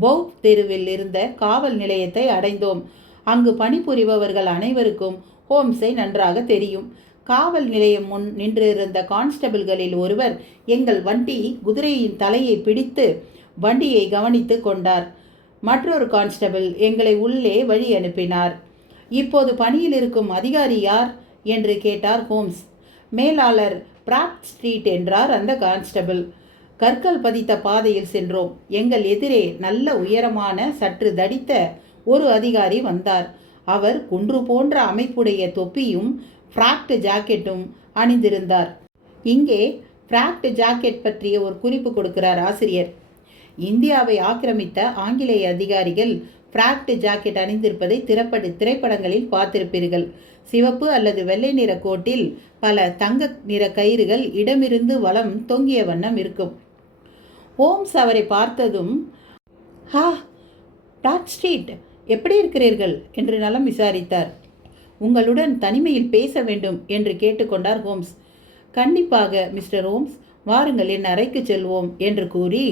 பவுத் தெருவில் இருந்த காவல் நிலையத்தை அடைந்தோம். அங்கு பணிபுரிபவர்கள் அனைவருக்கும் ஹோம்ஸை நன்றாக தெரியும். காவல் நிலையம் முன் நின்றிருந்த கான்ஸ்டபிள்களில் ஒருவர் எங்கள் வண்டி குதிரையின் தலையை பிடித்து வண்டியை கவனித்து கொண்டார். மற்றொரு கான்ஸ்டபிள் எங்களை உள்ளே வழி அனுப்பினார். இப்போது பணியில் இருக்கும் அதிகாரி யார் என்று கேட்டார் ஹோம்ஸ். மேலாளர் பிராட் ஸ்ட்ரீட் என்றார் அந்த கான்ஸ்டபிள். கற்கள் பதித்த பாதையில் சென்றோம். எங்கள் எதிரே நல்ல உயரமான சற்று தடித்த ஒரு அதிகாரி வந்தார். அவர் குன்று போன்ற அமைப்புடைய தொப்பியும் ஃப்ராக்ட் ஜாக்கெட்டும் அணிந்திருந்தார். இங்கே ஃப்ராக்ட் ஜாக்கெட் பற்றிய ஒரு குறிப்பு கொடுக்கிறார் ஆசிரியர். இந்தியாவை ஆக்கிரமித்த ஆங்கிலேய அதிகாரிகள் ஃப்ராக்ட் ஜாக்கெட் அணிந்திருப்பதை திரைப்படங்களில் பார்த்திருப்பீர்கள். சிவப்பு அல்லது வெள்ளை நிற கோட்டில் பல தங்க நிற கயிறுகள் இடமிருந்து வலம் தொங்கிய வண்ணம் இருக்கும். ஹோம்ஸ் அவரை பார்த்ததும், ஹா பிராட் ஸ்ட்ரீட், எப்படி இருக்கிறீர்கள் என்று நலம் விசாரித்தார். உங்களுடன் தனிமையில் பேச வேண்டும் என்று கேட்டுக்கொண்டார் ஹோம்ஸ். கண்டிப்பாக மிஸ்டர் ஹோம்ஸ், வாருங்கள், என் அறைக்கு செல்வோம் என்று கூறி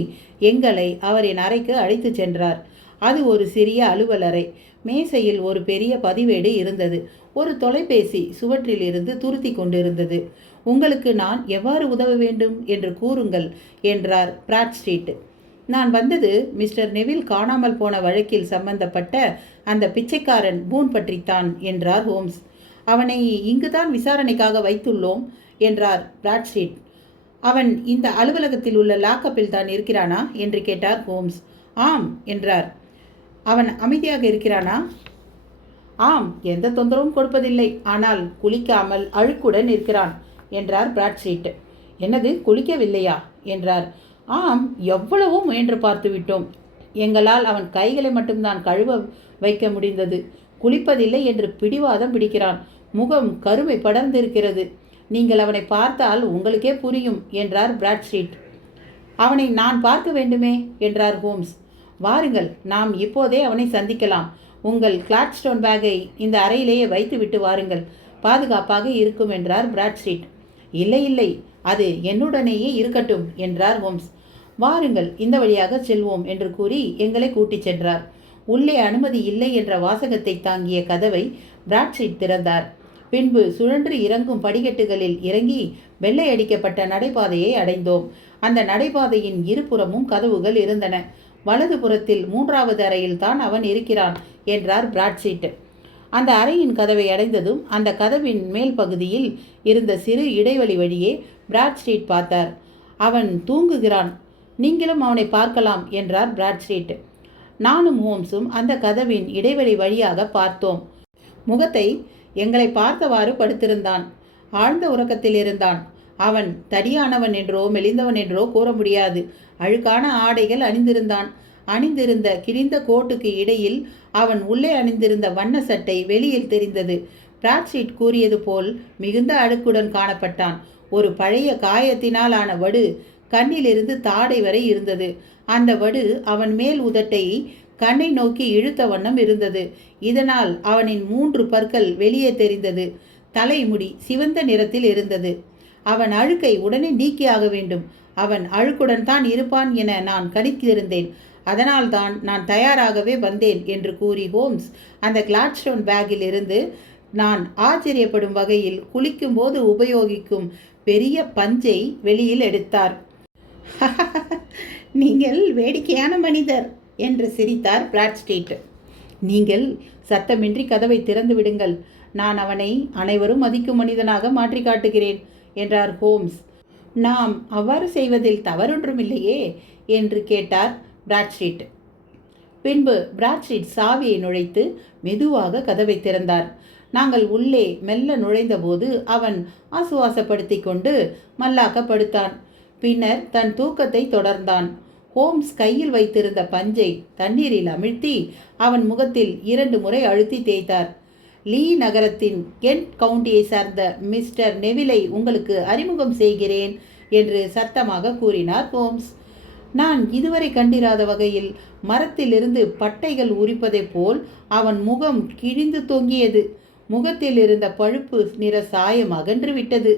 எங்களை அவரின் அறைக்கு அழைத்து சென்றார். அது ஒரு சிறிய அலுவலறை. மேசையில் ஒரு பெரிய பதிவேடு இருந்தது. ஒரு தொலைபேசி சுவற்றில் இருந்து துருத்தி கொண்டிருந்தது. உங்களுக்கு நான் எவ்வாறு உதவ வேண்டும் என்று கூறுங்கள் என்றார் பிராட் ஸ்ட்ரீட். நான் வந்தது மிஸ்டர் நெவில் காணாமல் போன வழக்கில் சம்பந்தப்பட்ட அந்த பிச்சைக்காரன் பூன் பற்றித்தான் என்றார் ஹோம்ஸ். அவனை இங்குதான் விசாரணைக்காக வைத்துள்ளோம் என்றார் பிராட் ஸ்ட்ரீட். அவன் இந்த அலுவலகத்தில் உள்ள லாக்கப்பில் தான் இருக்கிறானா என்று கேட்டார் ஹோம்ஸ். ஆம் என்றார். அவன் அமைதியாக இருக்கிறானா? ஆம், எந்த தொந்தரவும் கொடுப்பதில்லை. ஆனால் குளிக்காமல் அழுக்குடன் இருக்கிறான் என்றார் பிராட் ஸ்ட்ரீட். என்னது, குளிக்கவில்லையா என்றார். ஆம், எவ்வளவோ முயன்று பார்த்து விட்டோம். எங்களால் அவன் கைகளை மட்டும்தான் கழுவ வைக்க முடிந்தது. குளிப்பதில்லை என்று பிடிவாதம் பிடிக்கிறான். முகம் கருமை படர்ந்திருக்கிறது. நீங்கள் அவனை பார்த்தால் உங்களுக்கே புரியும் என்றார் பிராட் ஸ்ட்ரீட். அவனை நான் பார்க்க வேண்டுமே என்றார் ஹோம்ஸ். வாருங்கள், நாம் இப்போதே அவனை சந்திக்கலாம். உங்கள் கிளாட்ஸ்டோன் பேக்கை இந்த அறையிலேயே வைத்து விட்டு வாருங்கள், பாதுகாப்பாக இருக்கும் என்றார் பிராட்ஸ்ட்ரீட். இல்லை இல்லை, அது என்னுடனேயே இருக்கட்டும் என்றார் ஹோம்ஸ். வாருங்கள், இந்த வழியாக செல்வோம் என்று கூறி எங்களை கூட்டிச் சென்றார். உள்ளே அனுமதி இல்லை என்ற வாசகத்தை தாங்கிய கதவை பிராட்ஸ்ட்ரீட் திறந்தார். பின்பு சுழன்று இறங்கும் படிக்கட்டுகளில் இறங்கி வெள்ளை அடிக்கப்பட்ட நடைபாதையை அடைந்தோம். அந்த நடைபாதையின் இருபுறமும் கதவுகள் இருந்தன. வலது புறத்தில் 3வது அறையில் தான் அவன் இருக்கிறான் என்றார் பிராட்ஸ்ட்ரீட். அந்த அறையின் கதவை அடைந்ததும் அந்த கதவின் மேல் பகுதியில் இருந்த சிறு இடைவெளி வழியே பிராட்ஸ்ட்ரீட் பார்த்தார். அவன் தூங்குகிறான், நீங்களும் அவனை பார்க்கலாம் என்றார் பிராட்ஸ்ட்ரீட். நானும் ஹோம்ஸும் அந்த கதவின் இடைவெளி வழியாக பார்த்தோம். முகத்தை எங்களை பார்த்தவாறு படுத்திருந்தான். ஆழ்ந்த உறக்கத்தில் இருந்தான். அவன் தடியானவன் என்றோ மெலிந்தவன் என்றோ கூற முடியாது. அழுக்கான ஆடைகள் அணிந்திருந்தான். அணிந்திருந்த கிழிந்த கோட்டுக்கு இடையில் அவன் உள்ளே அணிந்திருந்த வண்ண சட்டை வெளியில் தெரிந்தது. பிராட்ஸ்ட்ரீட் கூறியது போல் மிகுந்த அழுக்குடன் காணப்பட்டான். ஒரு பழைய காயத்தினால் ஆன வடு கண்ணிலிருந்து தாடை வரை இருந்தது. அந்த வடு அவன் மேல் உதட்டை கண்ணை நோக்கி இழுத்த வண்ணம் இருந்தது. இதனால் அவனின் 3 பற்கள் வெளியே தெரிந்தது. தலைமுடி சிவந்த நிறத்தில் இருந்தது. அவன் அழுக்கை உடனே நீக்கியாக வேண்டும். அவன் அழுக்குடன் தான் இருப்பான் என நான் கணித்திருந்தேன். அதனால்தான் நான் தயாராகவே வந்தேன் என்று கூறி ஹோம்ஸ் அந்த கிளாட்ஸ்டோன் பேக்கில் இருந்து நான் ஆச்சரியப்படும் வகையில் குளிக்கும் போது உபயோகிக்கும் பெரிய பஞ்சை வெளியில் எடுத்தார். நீங்கள் வேடிக்கையான மனிதர் என்று சிரித்தார் பிராட்ஸ்ட்ரீட். நீங்கள் சத்தமின்றி கதவை திறந்து விடுங்கள், நான் அவனை அனைவரும் மதிக்கும் மனிதனாக மாற்றி காட்டுகிறேன் என்றார் ஹோம்ஸ். நாம் அவ்வாறு செய்வதில் தவறொன்றுமில்லையே என்று கேட்டார் பிராட்ஸ்ட்ரீட். பின்பு பிராட்ஸ்ட்ரீட் சாவியை நுழைத்து மெதுவாக கதவை திறந்தார். நாங்கள் உள்ளே மெல்ல நுழைந்தபோது அவன் ஆசுவாசப்படுத்தி கொண்டு மல்லாக்க படுத்தான். பின்னர் தன் தூக்கத்தை தொடர்ந்தான். ஹோம்ஸ் கையில் வைத்திருந்த பஞ்சை தண்ணீரில் அமிழ்த்தி அவன் முகத்தில் 2 முறை அழுத்தி தேய்த்தார். லீ நகரத்தின் கென்ட் கவுண்டியை சார்ந்த மிஸ்டர் நெவிலை உங்களுக்கு அறிமுகம் செய்கிறேன் என்று சத்தமாக கூறினார் ஹோம்ஸ். நான் இதுவரை கண்டிராத வகையில் மரத்திலிருந்து பட்டைகள் உரிப்பதைப் போல் அவன் முகம் கிழிந்து தொங்கியது. முகத்தில் இருந்த பழுப்பு நிற சாயம் அகன்று விட்டது.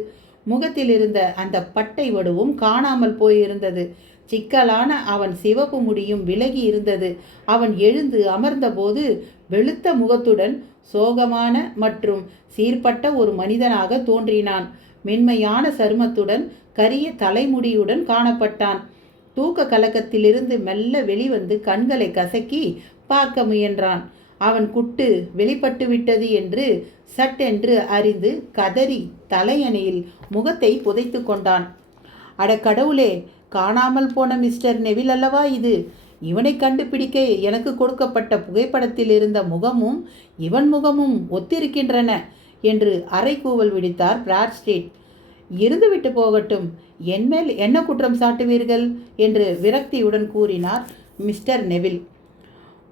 முகத்தில் இருந்த அந்த பட்டை வடுவும் காணாமல் போயிருந்தது. சிக்கலான அவன் சிவப்பு முடியும் விலகி இருந்தது. அவன் எழுந்து அமர்ந்தபோது வெளுத்த முகத்துடன் சோகமான மற்றும் சீர்பட்ட ஒரு மனிதனாக தோன்றினான். மென்மையான சருமத்துடன் கரிய தலைமுடியுடன் காணப்பட்டான். தூக்க கலக்கத்திலிருந்து மெல்ல வெளிவந்து கண்களை கசக்கி பார்க்க முயன்றான். அவன் குட்டு வெளிப்பட்டு விட்டது என்று சட்டென்று அறிந்து கதறி தலையணையில் முகத்தை புதைத்து கொண்டான். அட கடவுளே, காணாமல் போன மிஸ்டர் நெவில் அல்லவா இது? இவனை கண்டுபிடிக்க எனக்கு கொடுக்கப்பட்ட புகைப்படத்தில் இருந்த முகமும் இவன் முகமும் ஒத்திருக்கின்றன என்று அறைகூவல் விடுத்தார் பிராட்ஸ்ட்ரீட். இருந்துவிட்டு போகட்டும், என்மேல் என்ன குற்றம் சாட்டுவீர்கள் என்று விரக்தியுடன் கூறினார் மிஸ்டர் நெவில்.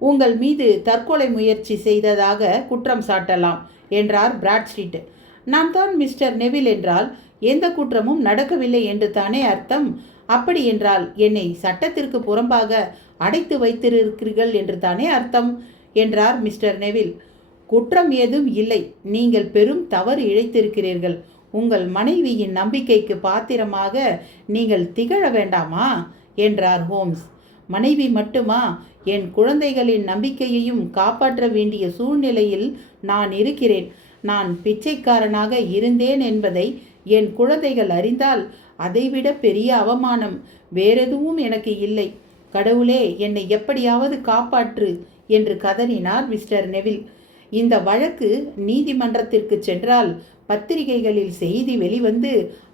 உங்கள் மீது தற்கொலை முயற்சி செய்ததாக குற்றம் சாட்டலாம் என்றார் பிராட்ஸ்ட்ரீட். நான் தான் மிஸ்டர் நெவில் என்றால் எந்த குற்றமும் நடக்கவில்லை என்று தானே அர்த்தம்? அப்படி என்றால் என்னை சட்டத்திற்கு புறம்பாக அடைத்து வைத்திருக்கிறீர்கள் என்று தானே அர்த்தம் என்றார் மிஸ்டர் நெவில். குற்றம் ஏதும் இல்லை, நீங்கள் பெரும் தவறு இழைத்திருக்கிறீர்கள். உங்கள் மனைவியின் நம்பிக்கைக்கு பாத்திரமாக நீங்கள் திகழ வேண்டாமா என்றார் ஹோம்ஸ். மனைவி மட்டுமா, என் குழந்தைகளின் நம்பிக்கையையும் காப்பாற்ற வேண்டிய சூழ்நிலையில் நான் இருக்கிறேன். நான் பிச்சைக்காரனாக இருந்தேன் என்பதை என் குழந்தைகள் அறிந்தால் அதைவிட பெரிய அவமானம் வேறெதுவும் எனக்கு இல்லை. கடவுளே, என்னை எப்படியாவது காப்பாற்று என்று கதறினார் மிஸ்டர் நெவில். இந்த வழக்கு நீதிமன்றத்திற்கு சென்றால் பத்திரிகைகளில் செய்தி வெளிவந்து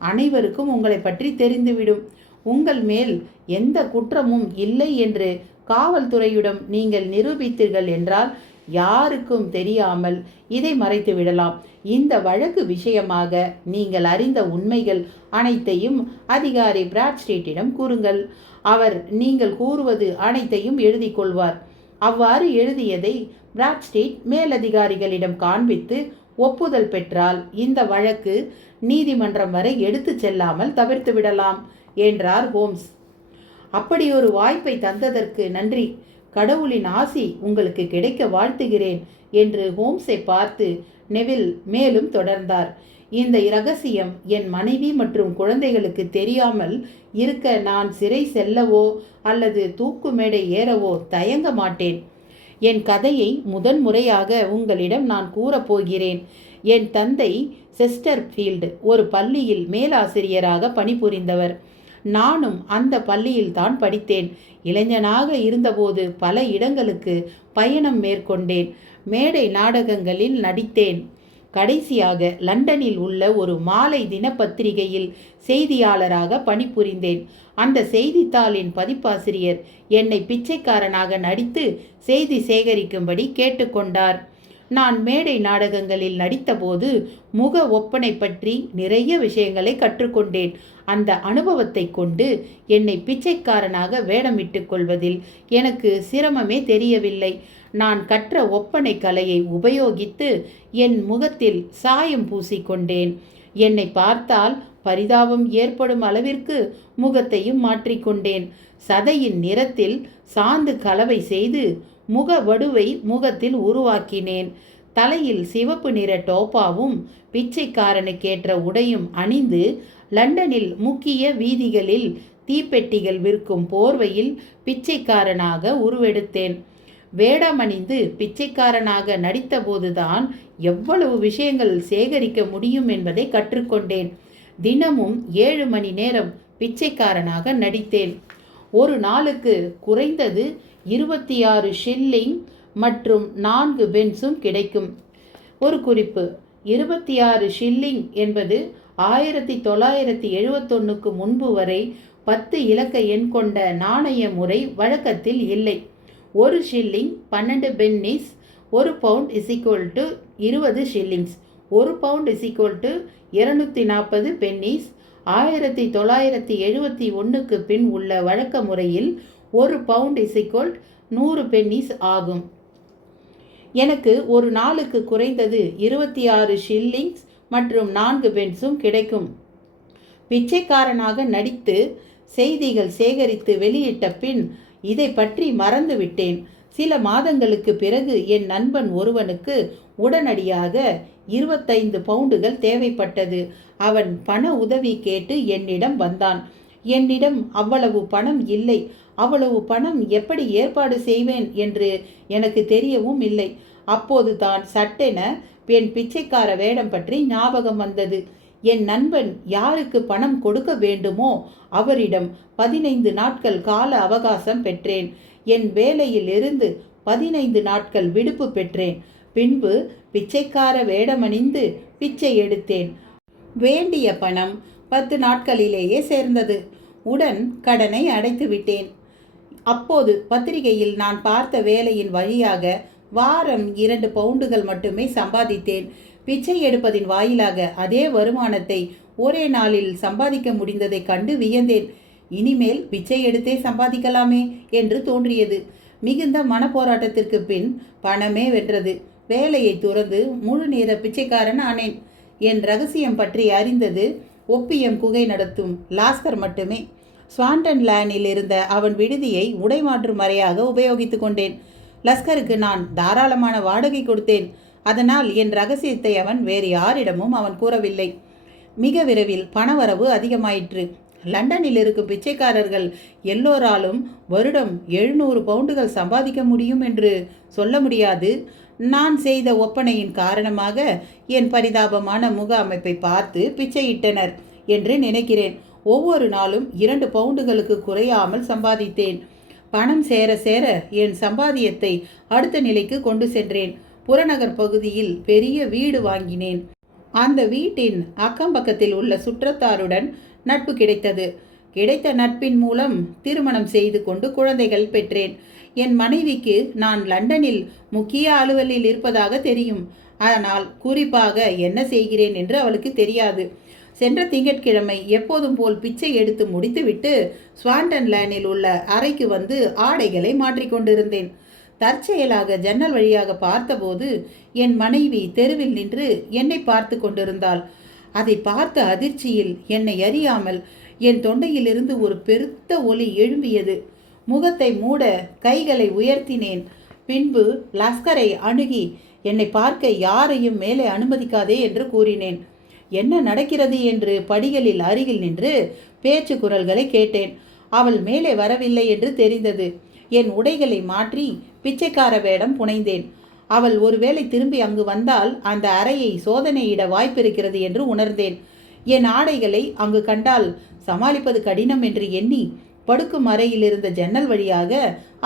அனைவருக்கும் உங்களை பற்றி தெரிந்துவிடும். உங்கள் மேல் எந்த குற்றமும் இல்லை என்று காவல்துறையிடம் நீங்கள் நிரூபித்தீர்கள் என்றால் யாருக்கும் தெரியாமல் இதை மறைத்து விடலாம். இந்த வழக்கு விஷயமாக நீங்கள் அறிந்த உண்மைகள் அனைத்தையும் அதிகாரி பிராட்ஸ்ட்ரீட்டிடம் கூறுங்கள். அவர் நீங்கள் கூறுவது அனைத்தையும் எழுதி கொள்வார். அவ்வாறு எழுதியதை பிராட்ஸ்ட்ரீட் மேலதிகாரிகளிடம் காண்பித்து ஒப்புதல் பெற்றால் இந்த வழக்கு நீதிமன்றம் வரை எடுத்து செல்லாமல் தவிர்த்து விடலாம் என்றார் ஹோம்ஸ். அப்படி ஒரு வாய்ப்பை தந்ததற்கு நன்றி. கடவுளின் ஆசி உங்களுக்கு கிடைக்க வாழ்த்துகிறேன் என்று ஹோம்ஸை பார்த்து நெவில் மேலும் தொடர்ந்தார். இந்த இரகசியம் என் மனைவி மற்றும் குழந்தைகளுக்கு தெரியாமல் இருக்க நான் சிறை செல்லவோ அல்லது தூக்கு மேடை ஏறவோ தயங்க மாட்டேன். என் கதையை முதன்முறையாக உங்களிடம் நான் கூறப்போகிறேன். என் தந்தை செஸ்டர்ஃபீல்டு ஒரு பள்ளியில் மேலாசிரியராக பணிபுரிந்தவர். நானும் அந்த பள்ளியில் தான் படித்தேன். இளைஞனாக இருந்தபோது பல இடங்களுக்கு பயணம் மேற்கொண்டேன். மேடை நாடகங்களில் நடித்தேன். கடைசியாக லண்டனில் உள்ள ஒரு மாலை தினப்பத்திரிகையில் செய்தியாளராக பணிபுரிந்தேன். அந்த செய்தித்தாளின் பதிப்பாசிரியர் என்னை பிச்சைக்காரனாக நடித்து செய்தி சேகரிக்கும்படி கேட்டுக்கொண்டார். நான் மேடை நாடகங்களில் நடித்தபோது முக ஒப்பனை பற்றி நிறைய விஷயங்களை கற்றுக்கொண்டேன். அந்த அனுபவத்தை கொண்டு என்னை பிச்சைக்காரனாக வேடமிட்டு கொள்வதில் எனக்கு சிரமமே தெரியவில்லை. நான் கற்ற ஒப்பனை கலையை உபயோகித்து என் முகத்தில் சாயம் பூசிக்கொண்டேன். என்னை பார்த்தால் பரிதாபம் ஏற்படும் அளவிற்கு முகத்தையும் மாற்றிக்கொண்டேன். சதையின் நிறத்தில் சாந்து கலவை செய்து முக வடுவை முகத்தில் உருவாக்கினேன். தலையில் சிவப்பு நிற டோப்பாவும் பிச்சைக்காரனுக்கேற்ற உடையும் அணிந்து லண்டனில் முக்கிய வீதிகளில் தீப்பெட்டிகள் விற்கும் போர்வையில் பிச்சைக்காரனாக உருவெடுத்தேன். வேடமணிந்து பிச்சைக்காரனாக நடித்தபோதுதான் எவ்வளவு விஷயங்கள் சேகரிக்க முடியும் என்பதை கற்றுக்கொண்டேன். தினமும் 7 மணி நேரம் பிச்சைக்காரனாக நடித்தேன். ஒரு நாளுக்கு குறைந்தது 26 ஷில்லிங் மற்றும் 4 பென்ஸும் கிடைக்கும். ஒரு குறிப்பு: 26 ஷில்லிங் என்பது 1971க்கு முன்பு வரை 10 இலக்க எண் கொண்ட நாணய முறை வழக்கத்தில் இல்லை. 1 ஷில்லிங் 12 பென்னிஸ், 1 பவுண்ட் = 20 ஷில்லிங்ஸ், 1 பவுண்ட் = 240 பென்னிஸ். 1971க்கு பின் உள்ள வழக்க முறையில் 1 பவுண்ட் = 100 பென்னிஸ் ஆகும். எனக்கு ஒரு நாளுக்கு குறைந்தது 26 ஷில்லிங்ஸ் மற்றும் 4 பென்ஸும் கிடைக்கும். பிச்சைக்காரனாக நடித்து செய்திகள் சேகரித்து வெளியிட்ட பின் இதை பற்றி மறந்து விட்டேன். சில மாதங்களுக்கு பிறகு என் நண்பன் ஒருவனுக்கு உடனடியாக 25 பவுண்டுகள் தேவைப்பட்டது. அவன் பண உதவி கேட்டு என்னிடம் வந்தான். என்னிடம் அவ்வளவு பணம் இல்லை. அவ்வளவு பணம் எப்படி ஏற்பாடு செய்வேன் என்று எனக்கு தெரியவும் இல்லை. அப்போது தான் சட்டென என் பிச்சைக்கார வேடம் பற்றி ஞாபகம் வந்தது. என் நண்பன் யாருக்கு பணம் கொடுக்க வேண்டுமோ அவரிடம் 15 நாட்கள் கால அவகாசம் பெற்றேன். என் வேலையில் இருந்து 15 நாட்கள் விடுப்பு பெற்றேன். பின்பு பிச்சைக்கார வேடமணிந்து பிச்சை எடுத்தேன். வேண்டிய பணம் 10 நாட்களிலேயே சேர்ந்தது. உடன் கடனை அடைத்து விட்டேன். அப்போது பத்திரிகையில் நான் பார்த்த வேலையின் வழியாக வாரம் 2 பவுண்டுகள் மட்டுமே சம்பாதித்தேன். பிச்சை எடுப்பதின் வாயிலாக அதே வருமானத்தை ஒரே நாளில் சம்பாதிக்க முடிந்ததை கண்டு வியந்தேன். இனிமேல் பிச்சை எடுத்தே சம்பாதிக்கலாமே என்று தோன்றியது. மிகுந்த மனப்போராட்டத்திற்கு பின் பணமே வென்றது. வேலையை துறந்து முழு நேர பிச்சைக்காரன் ஆனேன். என் ரகசியம் பற்றி அறிந்தது ஒப்பியம் குகை நடத்தும் லாஸ்கர் மட்டுமே. ஸ்வாண்டன் லேனில் இருந்த அவன் விடுதியை உடைமாற்று மறையாக உபயோகித்து கொண்டேன். லஸ்கருக்கு நான் தாராளமான வாடகை கொடுத்தேன். அதனால் என் ரகசியத்தை அவன் வேறு யாரிடமும் அவன் கூறவில்லை. மிக விரைவில் பணவரவு அதிகமாயிற்று. லண்டனில் இருக்கும் பிச்சைக்காரர்கள் எல்லோராலும் வருடம் 700 பவுண்டுகள் சம்பாதிக்க முடியும் என்று சொல்ல முடியாது. நான் செய்த ஒப்பனையின் காரணமாக என் பரிதாபமான முக அமைப்பை பார்த்து பிச்சையிட்டனர் என்று நினைக்கிறேன். ஒவ்வொரு நாளும் 2 பவுண்டுகளுக்கு குறையாமல் சம்பாதித்தேன். பணம் சேர சேர என் சம்பாதியத்தை அடுத்த நிலைக்கு கொண்டு சென்றேன். புறநகர் பகுதியில் பெரிய வீடு வாங்கினேன். அந்த வீட்டின் அக்கம்பக்கத்தில் உள்ள சுற்றத்தாருடன் நட்பு கிடைத்தது. கிடைத்த நட்பின் மூலம் திருமணம் செய்து கொண்டு குழந்தைகள் பெற்றேன். என் மனைவிக்கு நான் லண்டனில் முக்கிய அலுவலில் இருப்பதாக தெரியும். ஆனால் குறிப்பாக என்ன செய்கிறேன் என்று அவளுக்கு தெரியாது. சென்ற திங்கட்கிழமை எப்போதும் போல் பிச்சை எடுத்து முடித்துவிட்டு ஸ்வாண்டன் லேனில் உள்ள அறைக்கு வந்து ஆடைகளை மாற்றிக்கொண்டிருந்தேன். தற்செயலாக ஜன்னல் வழியாக பார்த்தபோது என் மனைவி தெருவில் நின்று என்னை பார்த்து கொண்டிருந்தாள். அதை பார்த்த அதிர்ச்சியில் என்னை அறியாமல் என் தொண்டையிலிருந்து ஒரு பெருத்த ஒலி எழும்பியது. முகத்தை மூட கைகளை உயர்த்தினேன். பின்பு லஸ்கரை அணுகி என்னை பார்க்க யாரையும் மேலே அனுமதிக்காதே என்று கூறினேன். என்ன நடக்கிறது என்று படிகளில் அருகில் நின்று பேச்சு குரல்களை கேட்டேன். அவள் மேலே வரவில்லை என்று தெரிந்தது. என் உடைகளை மாற்றி பிச்சைக்கார வேடம் புனைந்தேன். அவள் ஒருவேளை திரும்பி அங்கு வந்தால் அந்த அறையை சோதனையிட வாய்ப்பிருக்கிறது என்று உணர்ந்தேன். என் ஆடைகளை அங்கு கண்டால் சமாளிப்பது கடினம் என்று எண்ணி படுக்கும் அறையில் இருந்த ஜன்னல் வழியாக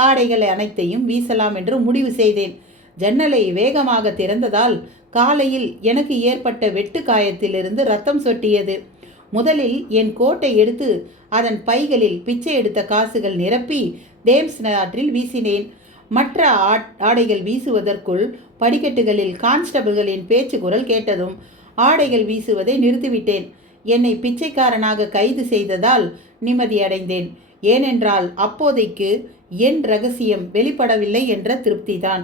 ஆடைகளை அனைத்தையும் வீசலாம் என்று முடிவு செய்தேன். ஜன்னலை வேகமாக திறந்ததால் காலையில் எனக்கு ஏற்பட்ட வெட்டு காயத்திலிருந்து ரத்தம் சொட்டியது. முதலில் என் கோட்டை எடுத்து அதன் பைகளில் பிச்சை எடுத்த காசுகள் நிரப்பி தேம்ஸ் ஆற்றில் வீசினேன். மற்ற ஆடைகள் வீசுவதற்குள் படிக்கட்டுகளில் கான்ஸ்டபிள்களின் பேச்சு குரல் கேட்டதும் ஆடைகள் வீசுவதை நிறுத்திவிட்டேன். என்னை பிச்சைக்காரனாக கைது செய்ததால் நிம்மதியடைந்தேன். ஏனென்றால் அப்போதைக்கு என் ரகசியம் வெளிப்படவில்லை என்ற திருப்திதான்.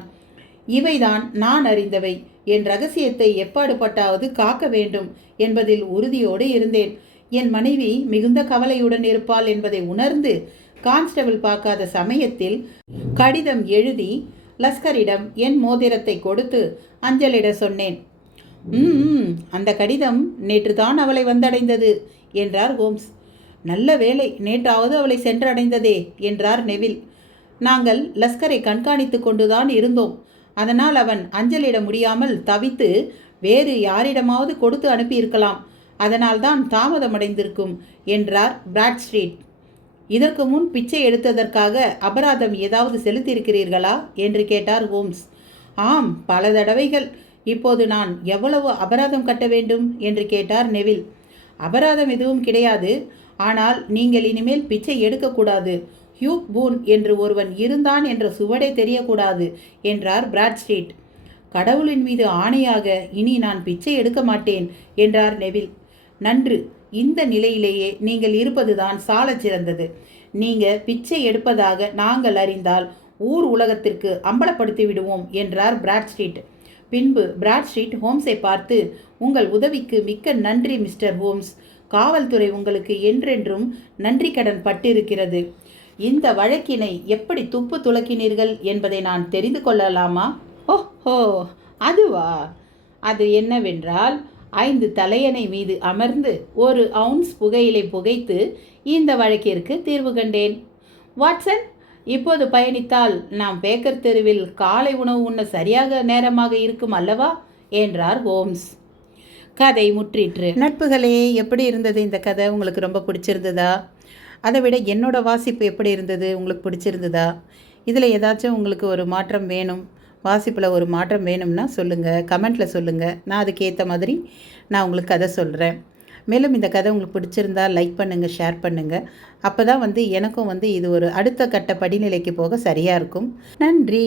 இவைதான் நான் அறிந்தவை. என் ரகசியத்தை எப்பாடுபட்டாவது காக்க வேண்டும் என்பதில் உறுதியோடு இருந்தேன். என் மனைவி மிகுந்த கவலையுடன் இருப்பாள் என்பதை உணர்ந்து கான்ஸ்டபிள் பார்க்காத சமயத்தில் கடிதம் எழுதி லஸ்கரிடம் என் மோதிரத்தை கொடுத்து அஞ்சலிட சொன்னேன். அந்த கடிதம் நேற்று தான் அவளை வந்தடைந்தது என்றார் ஹோம்ஸ். நல்ல வேளை, நேற்றாவது அவளை சென்றடைந்ததே என்றார் நெவில். நாங்கள் லஸ்கரை கண்காணித்து கொண்டுதான் இருந்தோம். அதனால் அவன் அஞ்சலிட முடியாமல் தவித்து வேறு யாரிடமாவது கொடுத்து அனுப்பியிருக்கலாம். அதனால்தான் தாமதமடைந்திருக்கும் என்றார் பிராட்ஸ்ட்ரீட். இதற்கு முன் பிச்சை எடுத்ததற்காக அபராதம் ஏதாவது செலுத்தியிருக்கிறீர்களா என்று கேட்டார் ஹோம்ஸ். ஆம், பல தடவைகள். இப்போது நான் எவ்வளவு அபராதம் கட்ட வேண்டும் என்று கேட்டார் நெவில். அபராதம் எதுவும் கிடையாது. ஆனால் நீங்கள் இனிமேல் பிச்சை எடுக்கக்கூடாது. ஹியூக் பூன் என்று ஒருவன் இருந்தான் என்ற சுவடே தெரியக்கூடாது என்றார் பிராட்ஸ்ட்ரீட். கடவுளின் மீது ஆணையாக இனி நான் பிச்சை எடுக்க மாட்டேன் என்றார் நெவில். நன்று, இந்த நிலையிலேயே நீங்கள் இருப்பதுதான் சாலச் சிறந்தது. நீங்கள் பிச்சை எடுப்பதாக நாங்கள் அறிந்தால் ஊர் உலகத்திற்கு அம்பலப்படுத்தி விடுவோம் என்றார் பிராட்ஸ்ட்ரீட். பின்பு பிராட்ஸ்ட்ரீட் ஹோம்ஸை பார்த்து, உங்கள் உதவிக்கு மிக்க நன்றி மிஸ்டர் ஹோம்ஸ். காவல்துறை உங்களுக்கு என்றென்றும் நன்றி கடன் பட்டிருக்கிறது. இந்த வழக்கினை எப்படி துப்பு துளக்கினீர்கள் என்பதை நான் தெரிந்து கொள்ளலாமா? ஓஹோ, அதுவா? அது என்னவென்றால் 5 தலையணை மீது அமர்ந்து 1 அவுன்ஸ் புகையிலை புகைத்து இந்த வழக்கிற்கு தீர்வு கண்டேன். வாட்சன், இப்போது பயணித்தால் நாம் பேக்கர் தெருவில் காலை உணவு உண்ண சரியாக நேரமாக இருக்கும் அல்லவா என்றார் ஹோம்ஸ். கதை முற்றிற்று. நட்புகளே, எப்படி இருந்தது இந்த கதை? உங்களுக்கு ரொம்ப பிடிச்சிருந்ததா? அதை விட என்னோடய வாசிப்பு எப்படி இருந்தது? உங்களுக்கு பிடிச்சிருந்ததா? இதில் ஏதாச்சும் உங்களுக்கு ஒரு மாற்றம் வேணும், வாசிப்பில் ஒரு மாற்றம் வேணும்னா சொல்லுங்கள், கமெண்ட்டில் சொல்லுங்கள். நான் அதுக்கேற்ற மாதிரி நான் உங்களுக்கு கதை சொல்கிறேன். மேலும் இந்த கதை உங்களுக்கு பிடிச்சிருந்தா லைக் பண்ணுங்கள், ஷேர் பண்ணுங்கள். அப்போ தான் எனக்கும் இது ஒரு அடுத்த கட்ட படிநிலைக்கு போக சரியாக இருக்கும். நன்றி.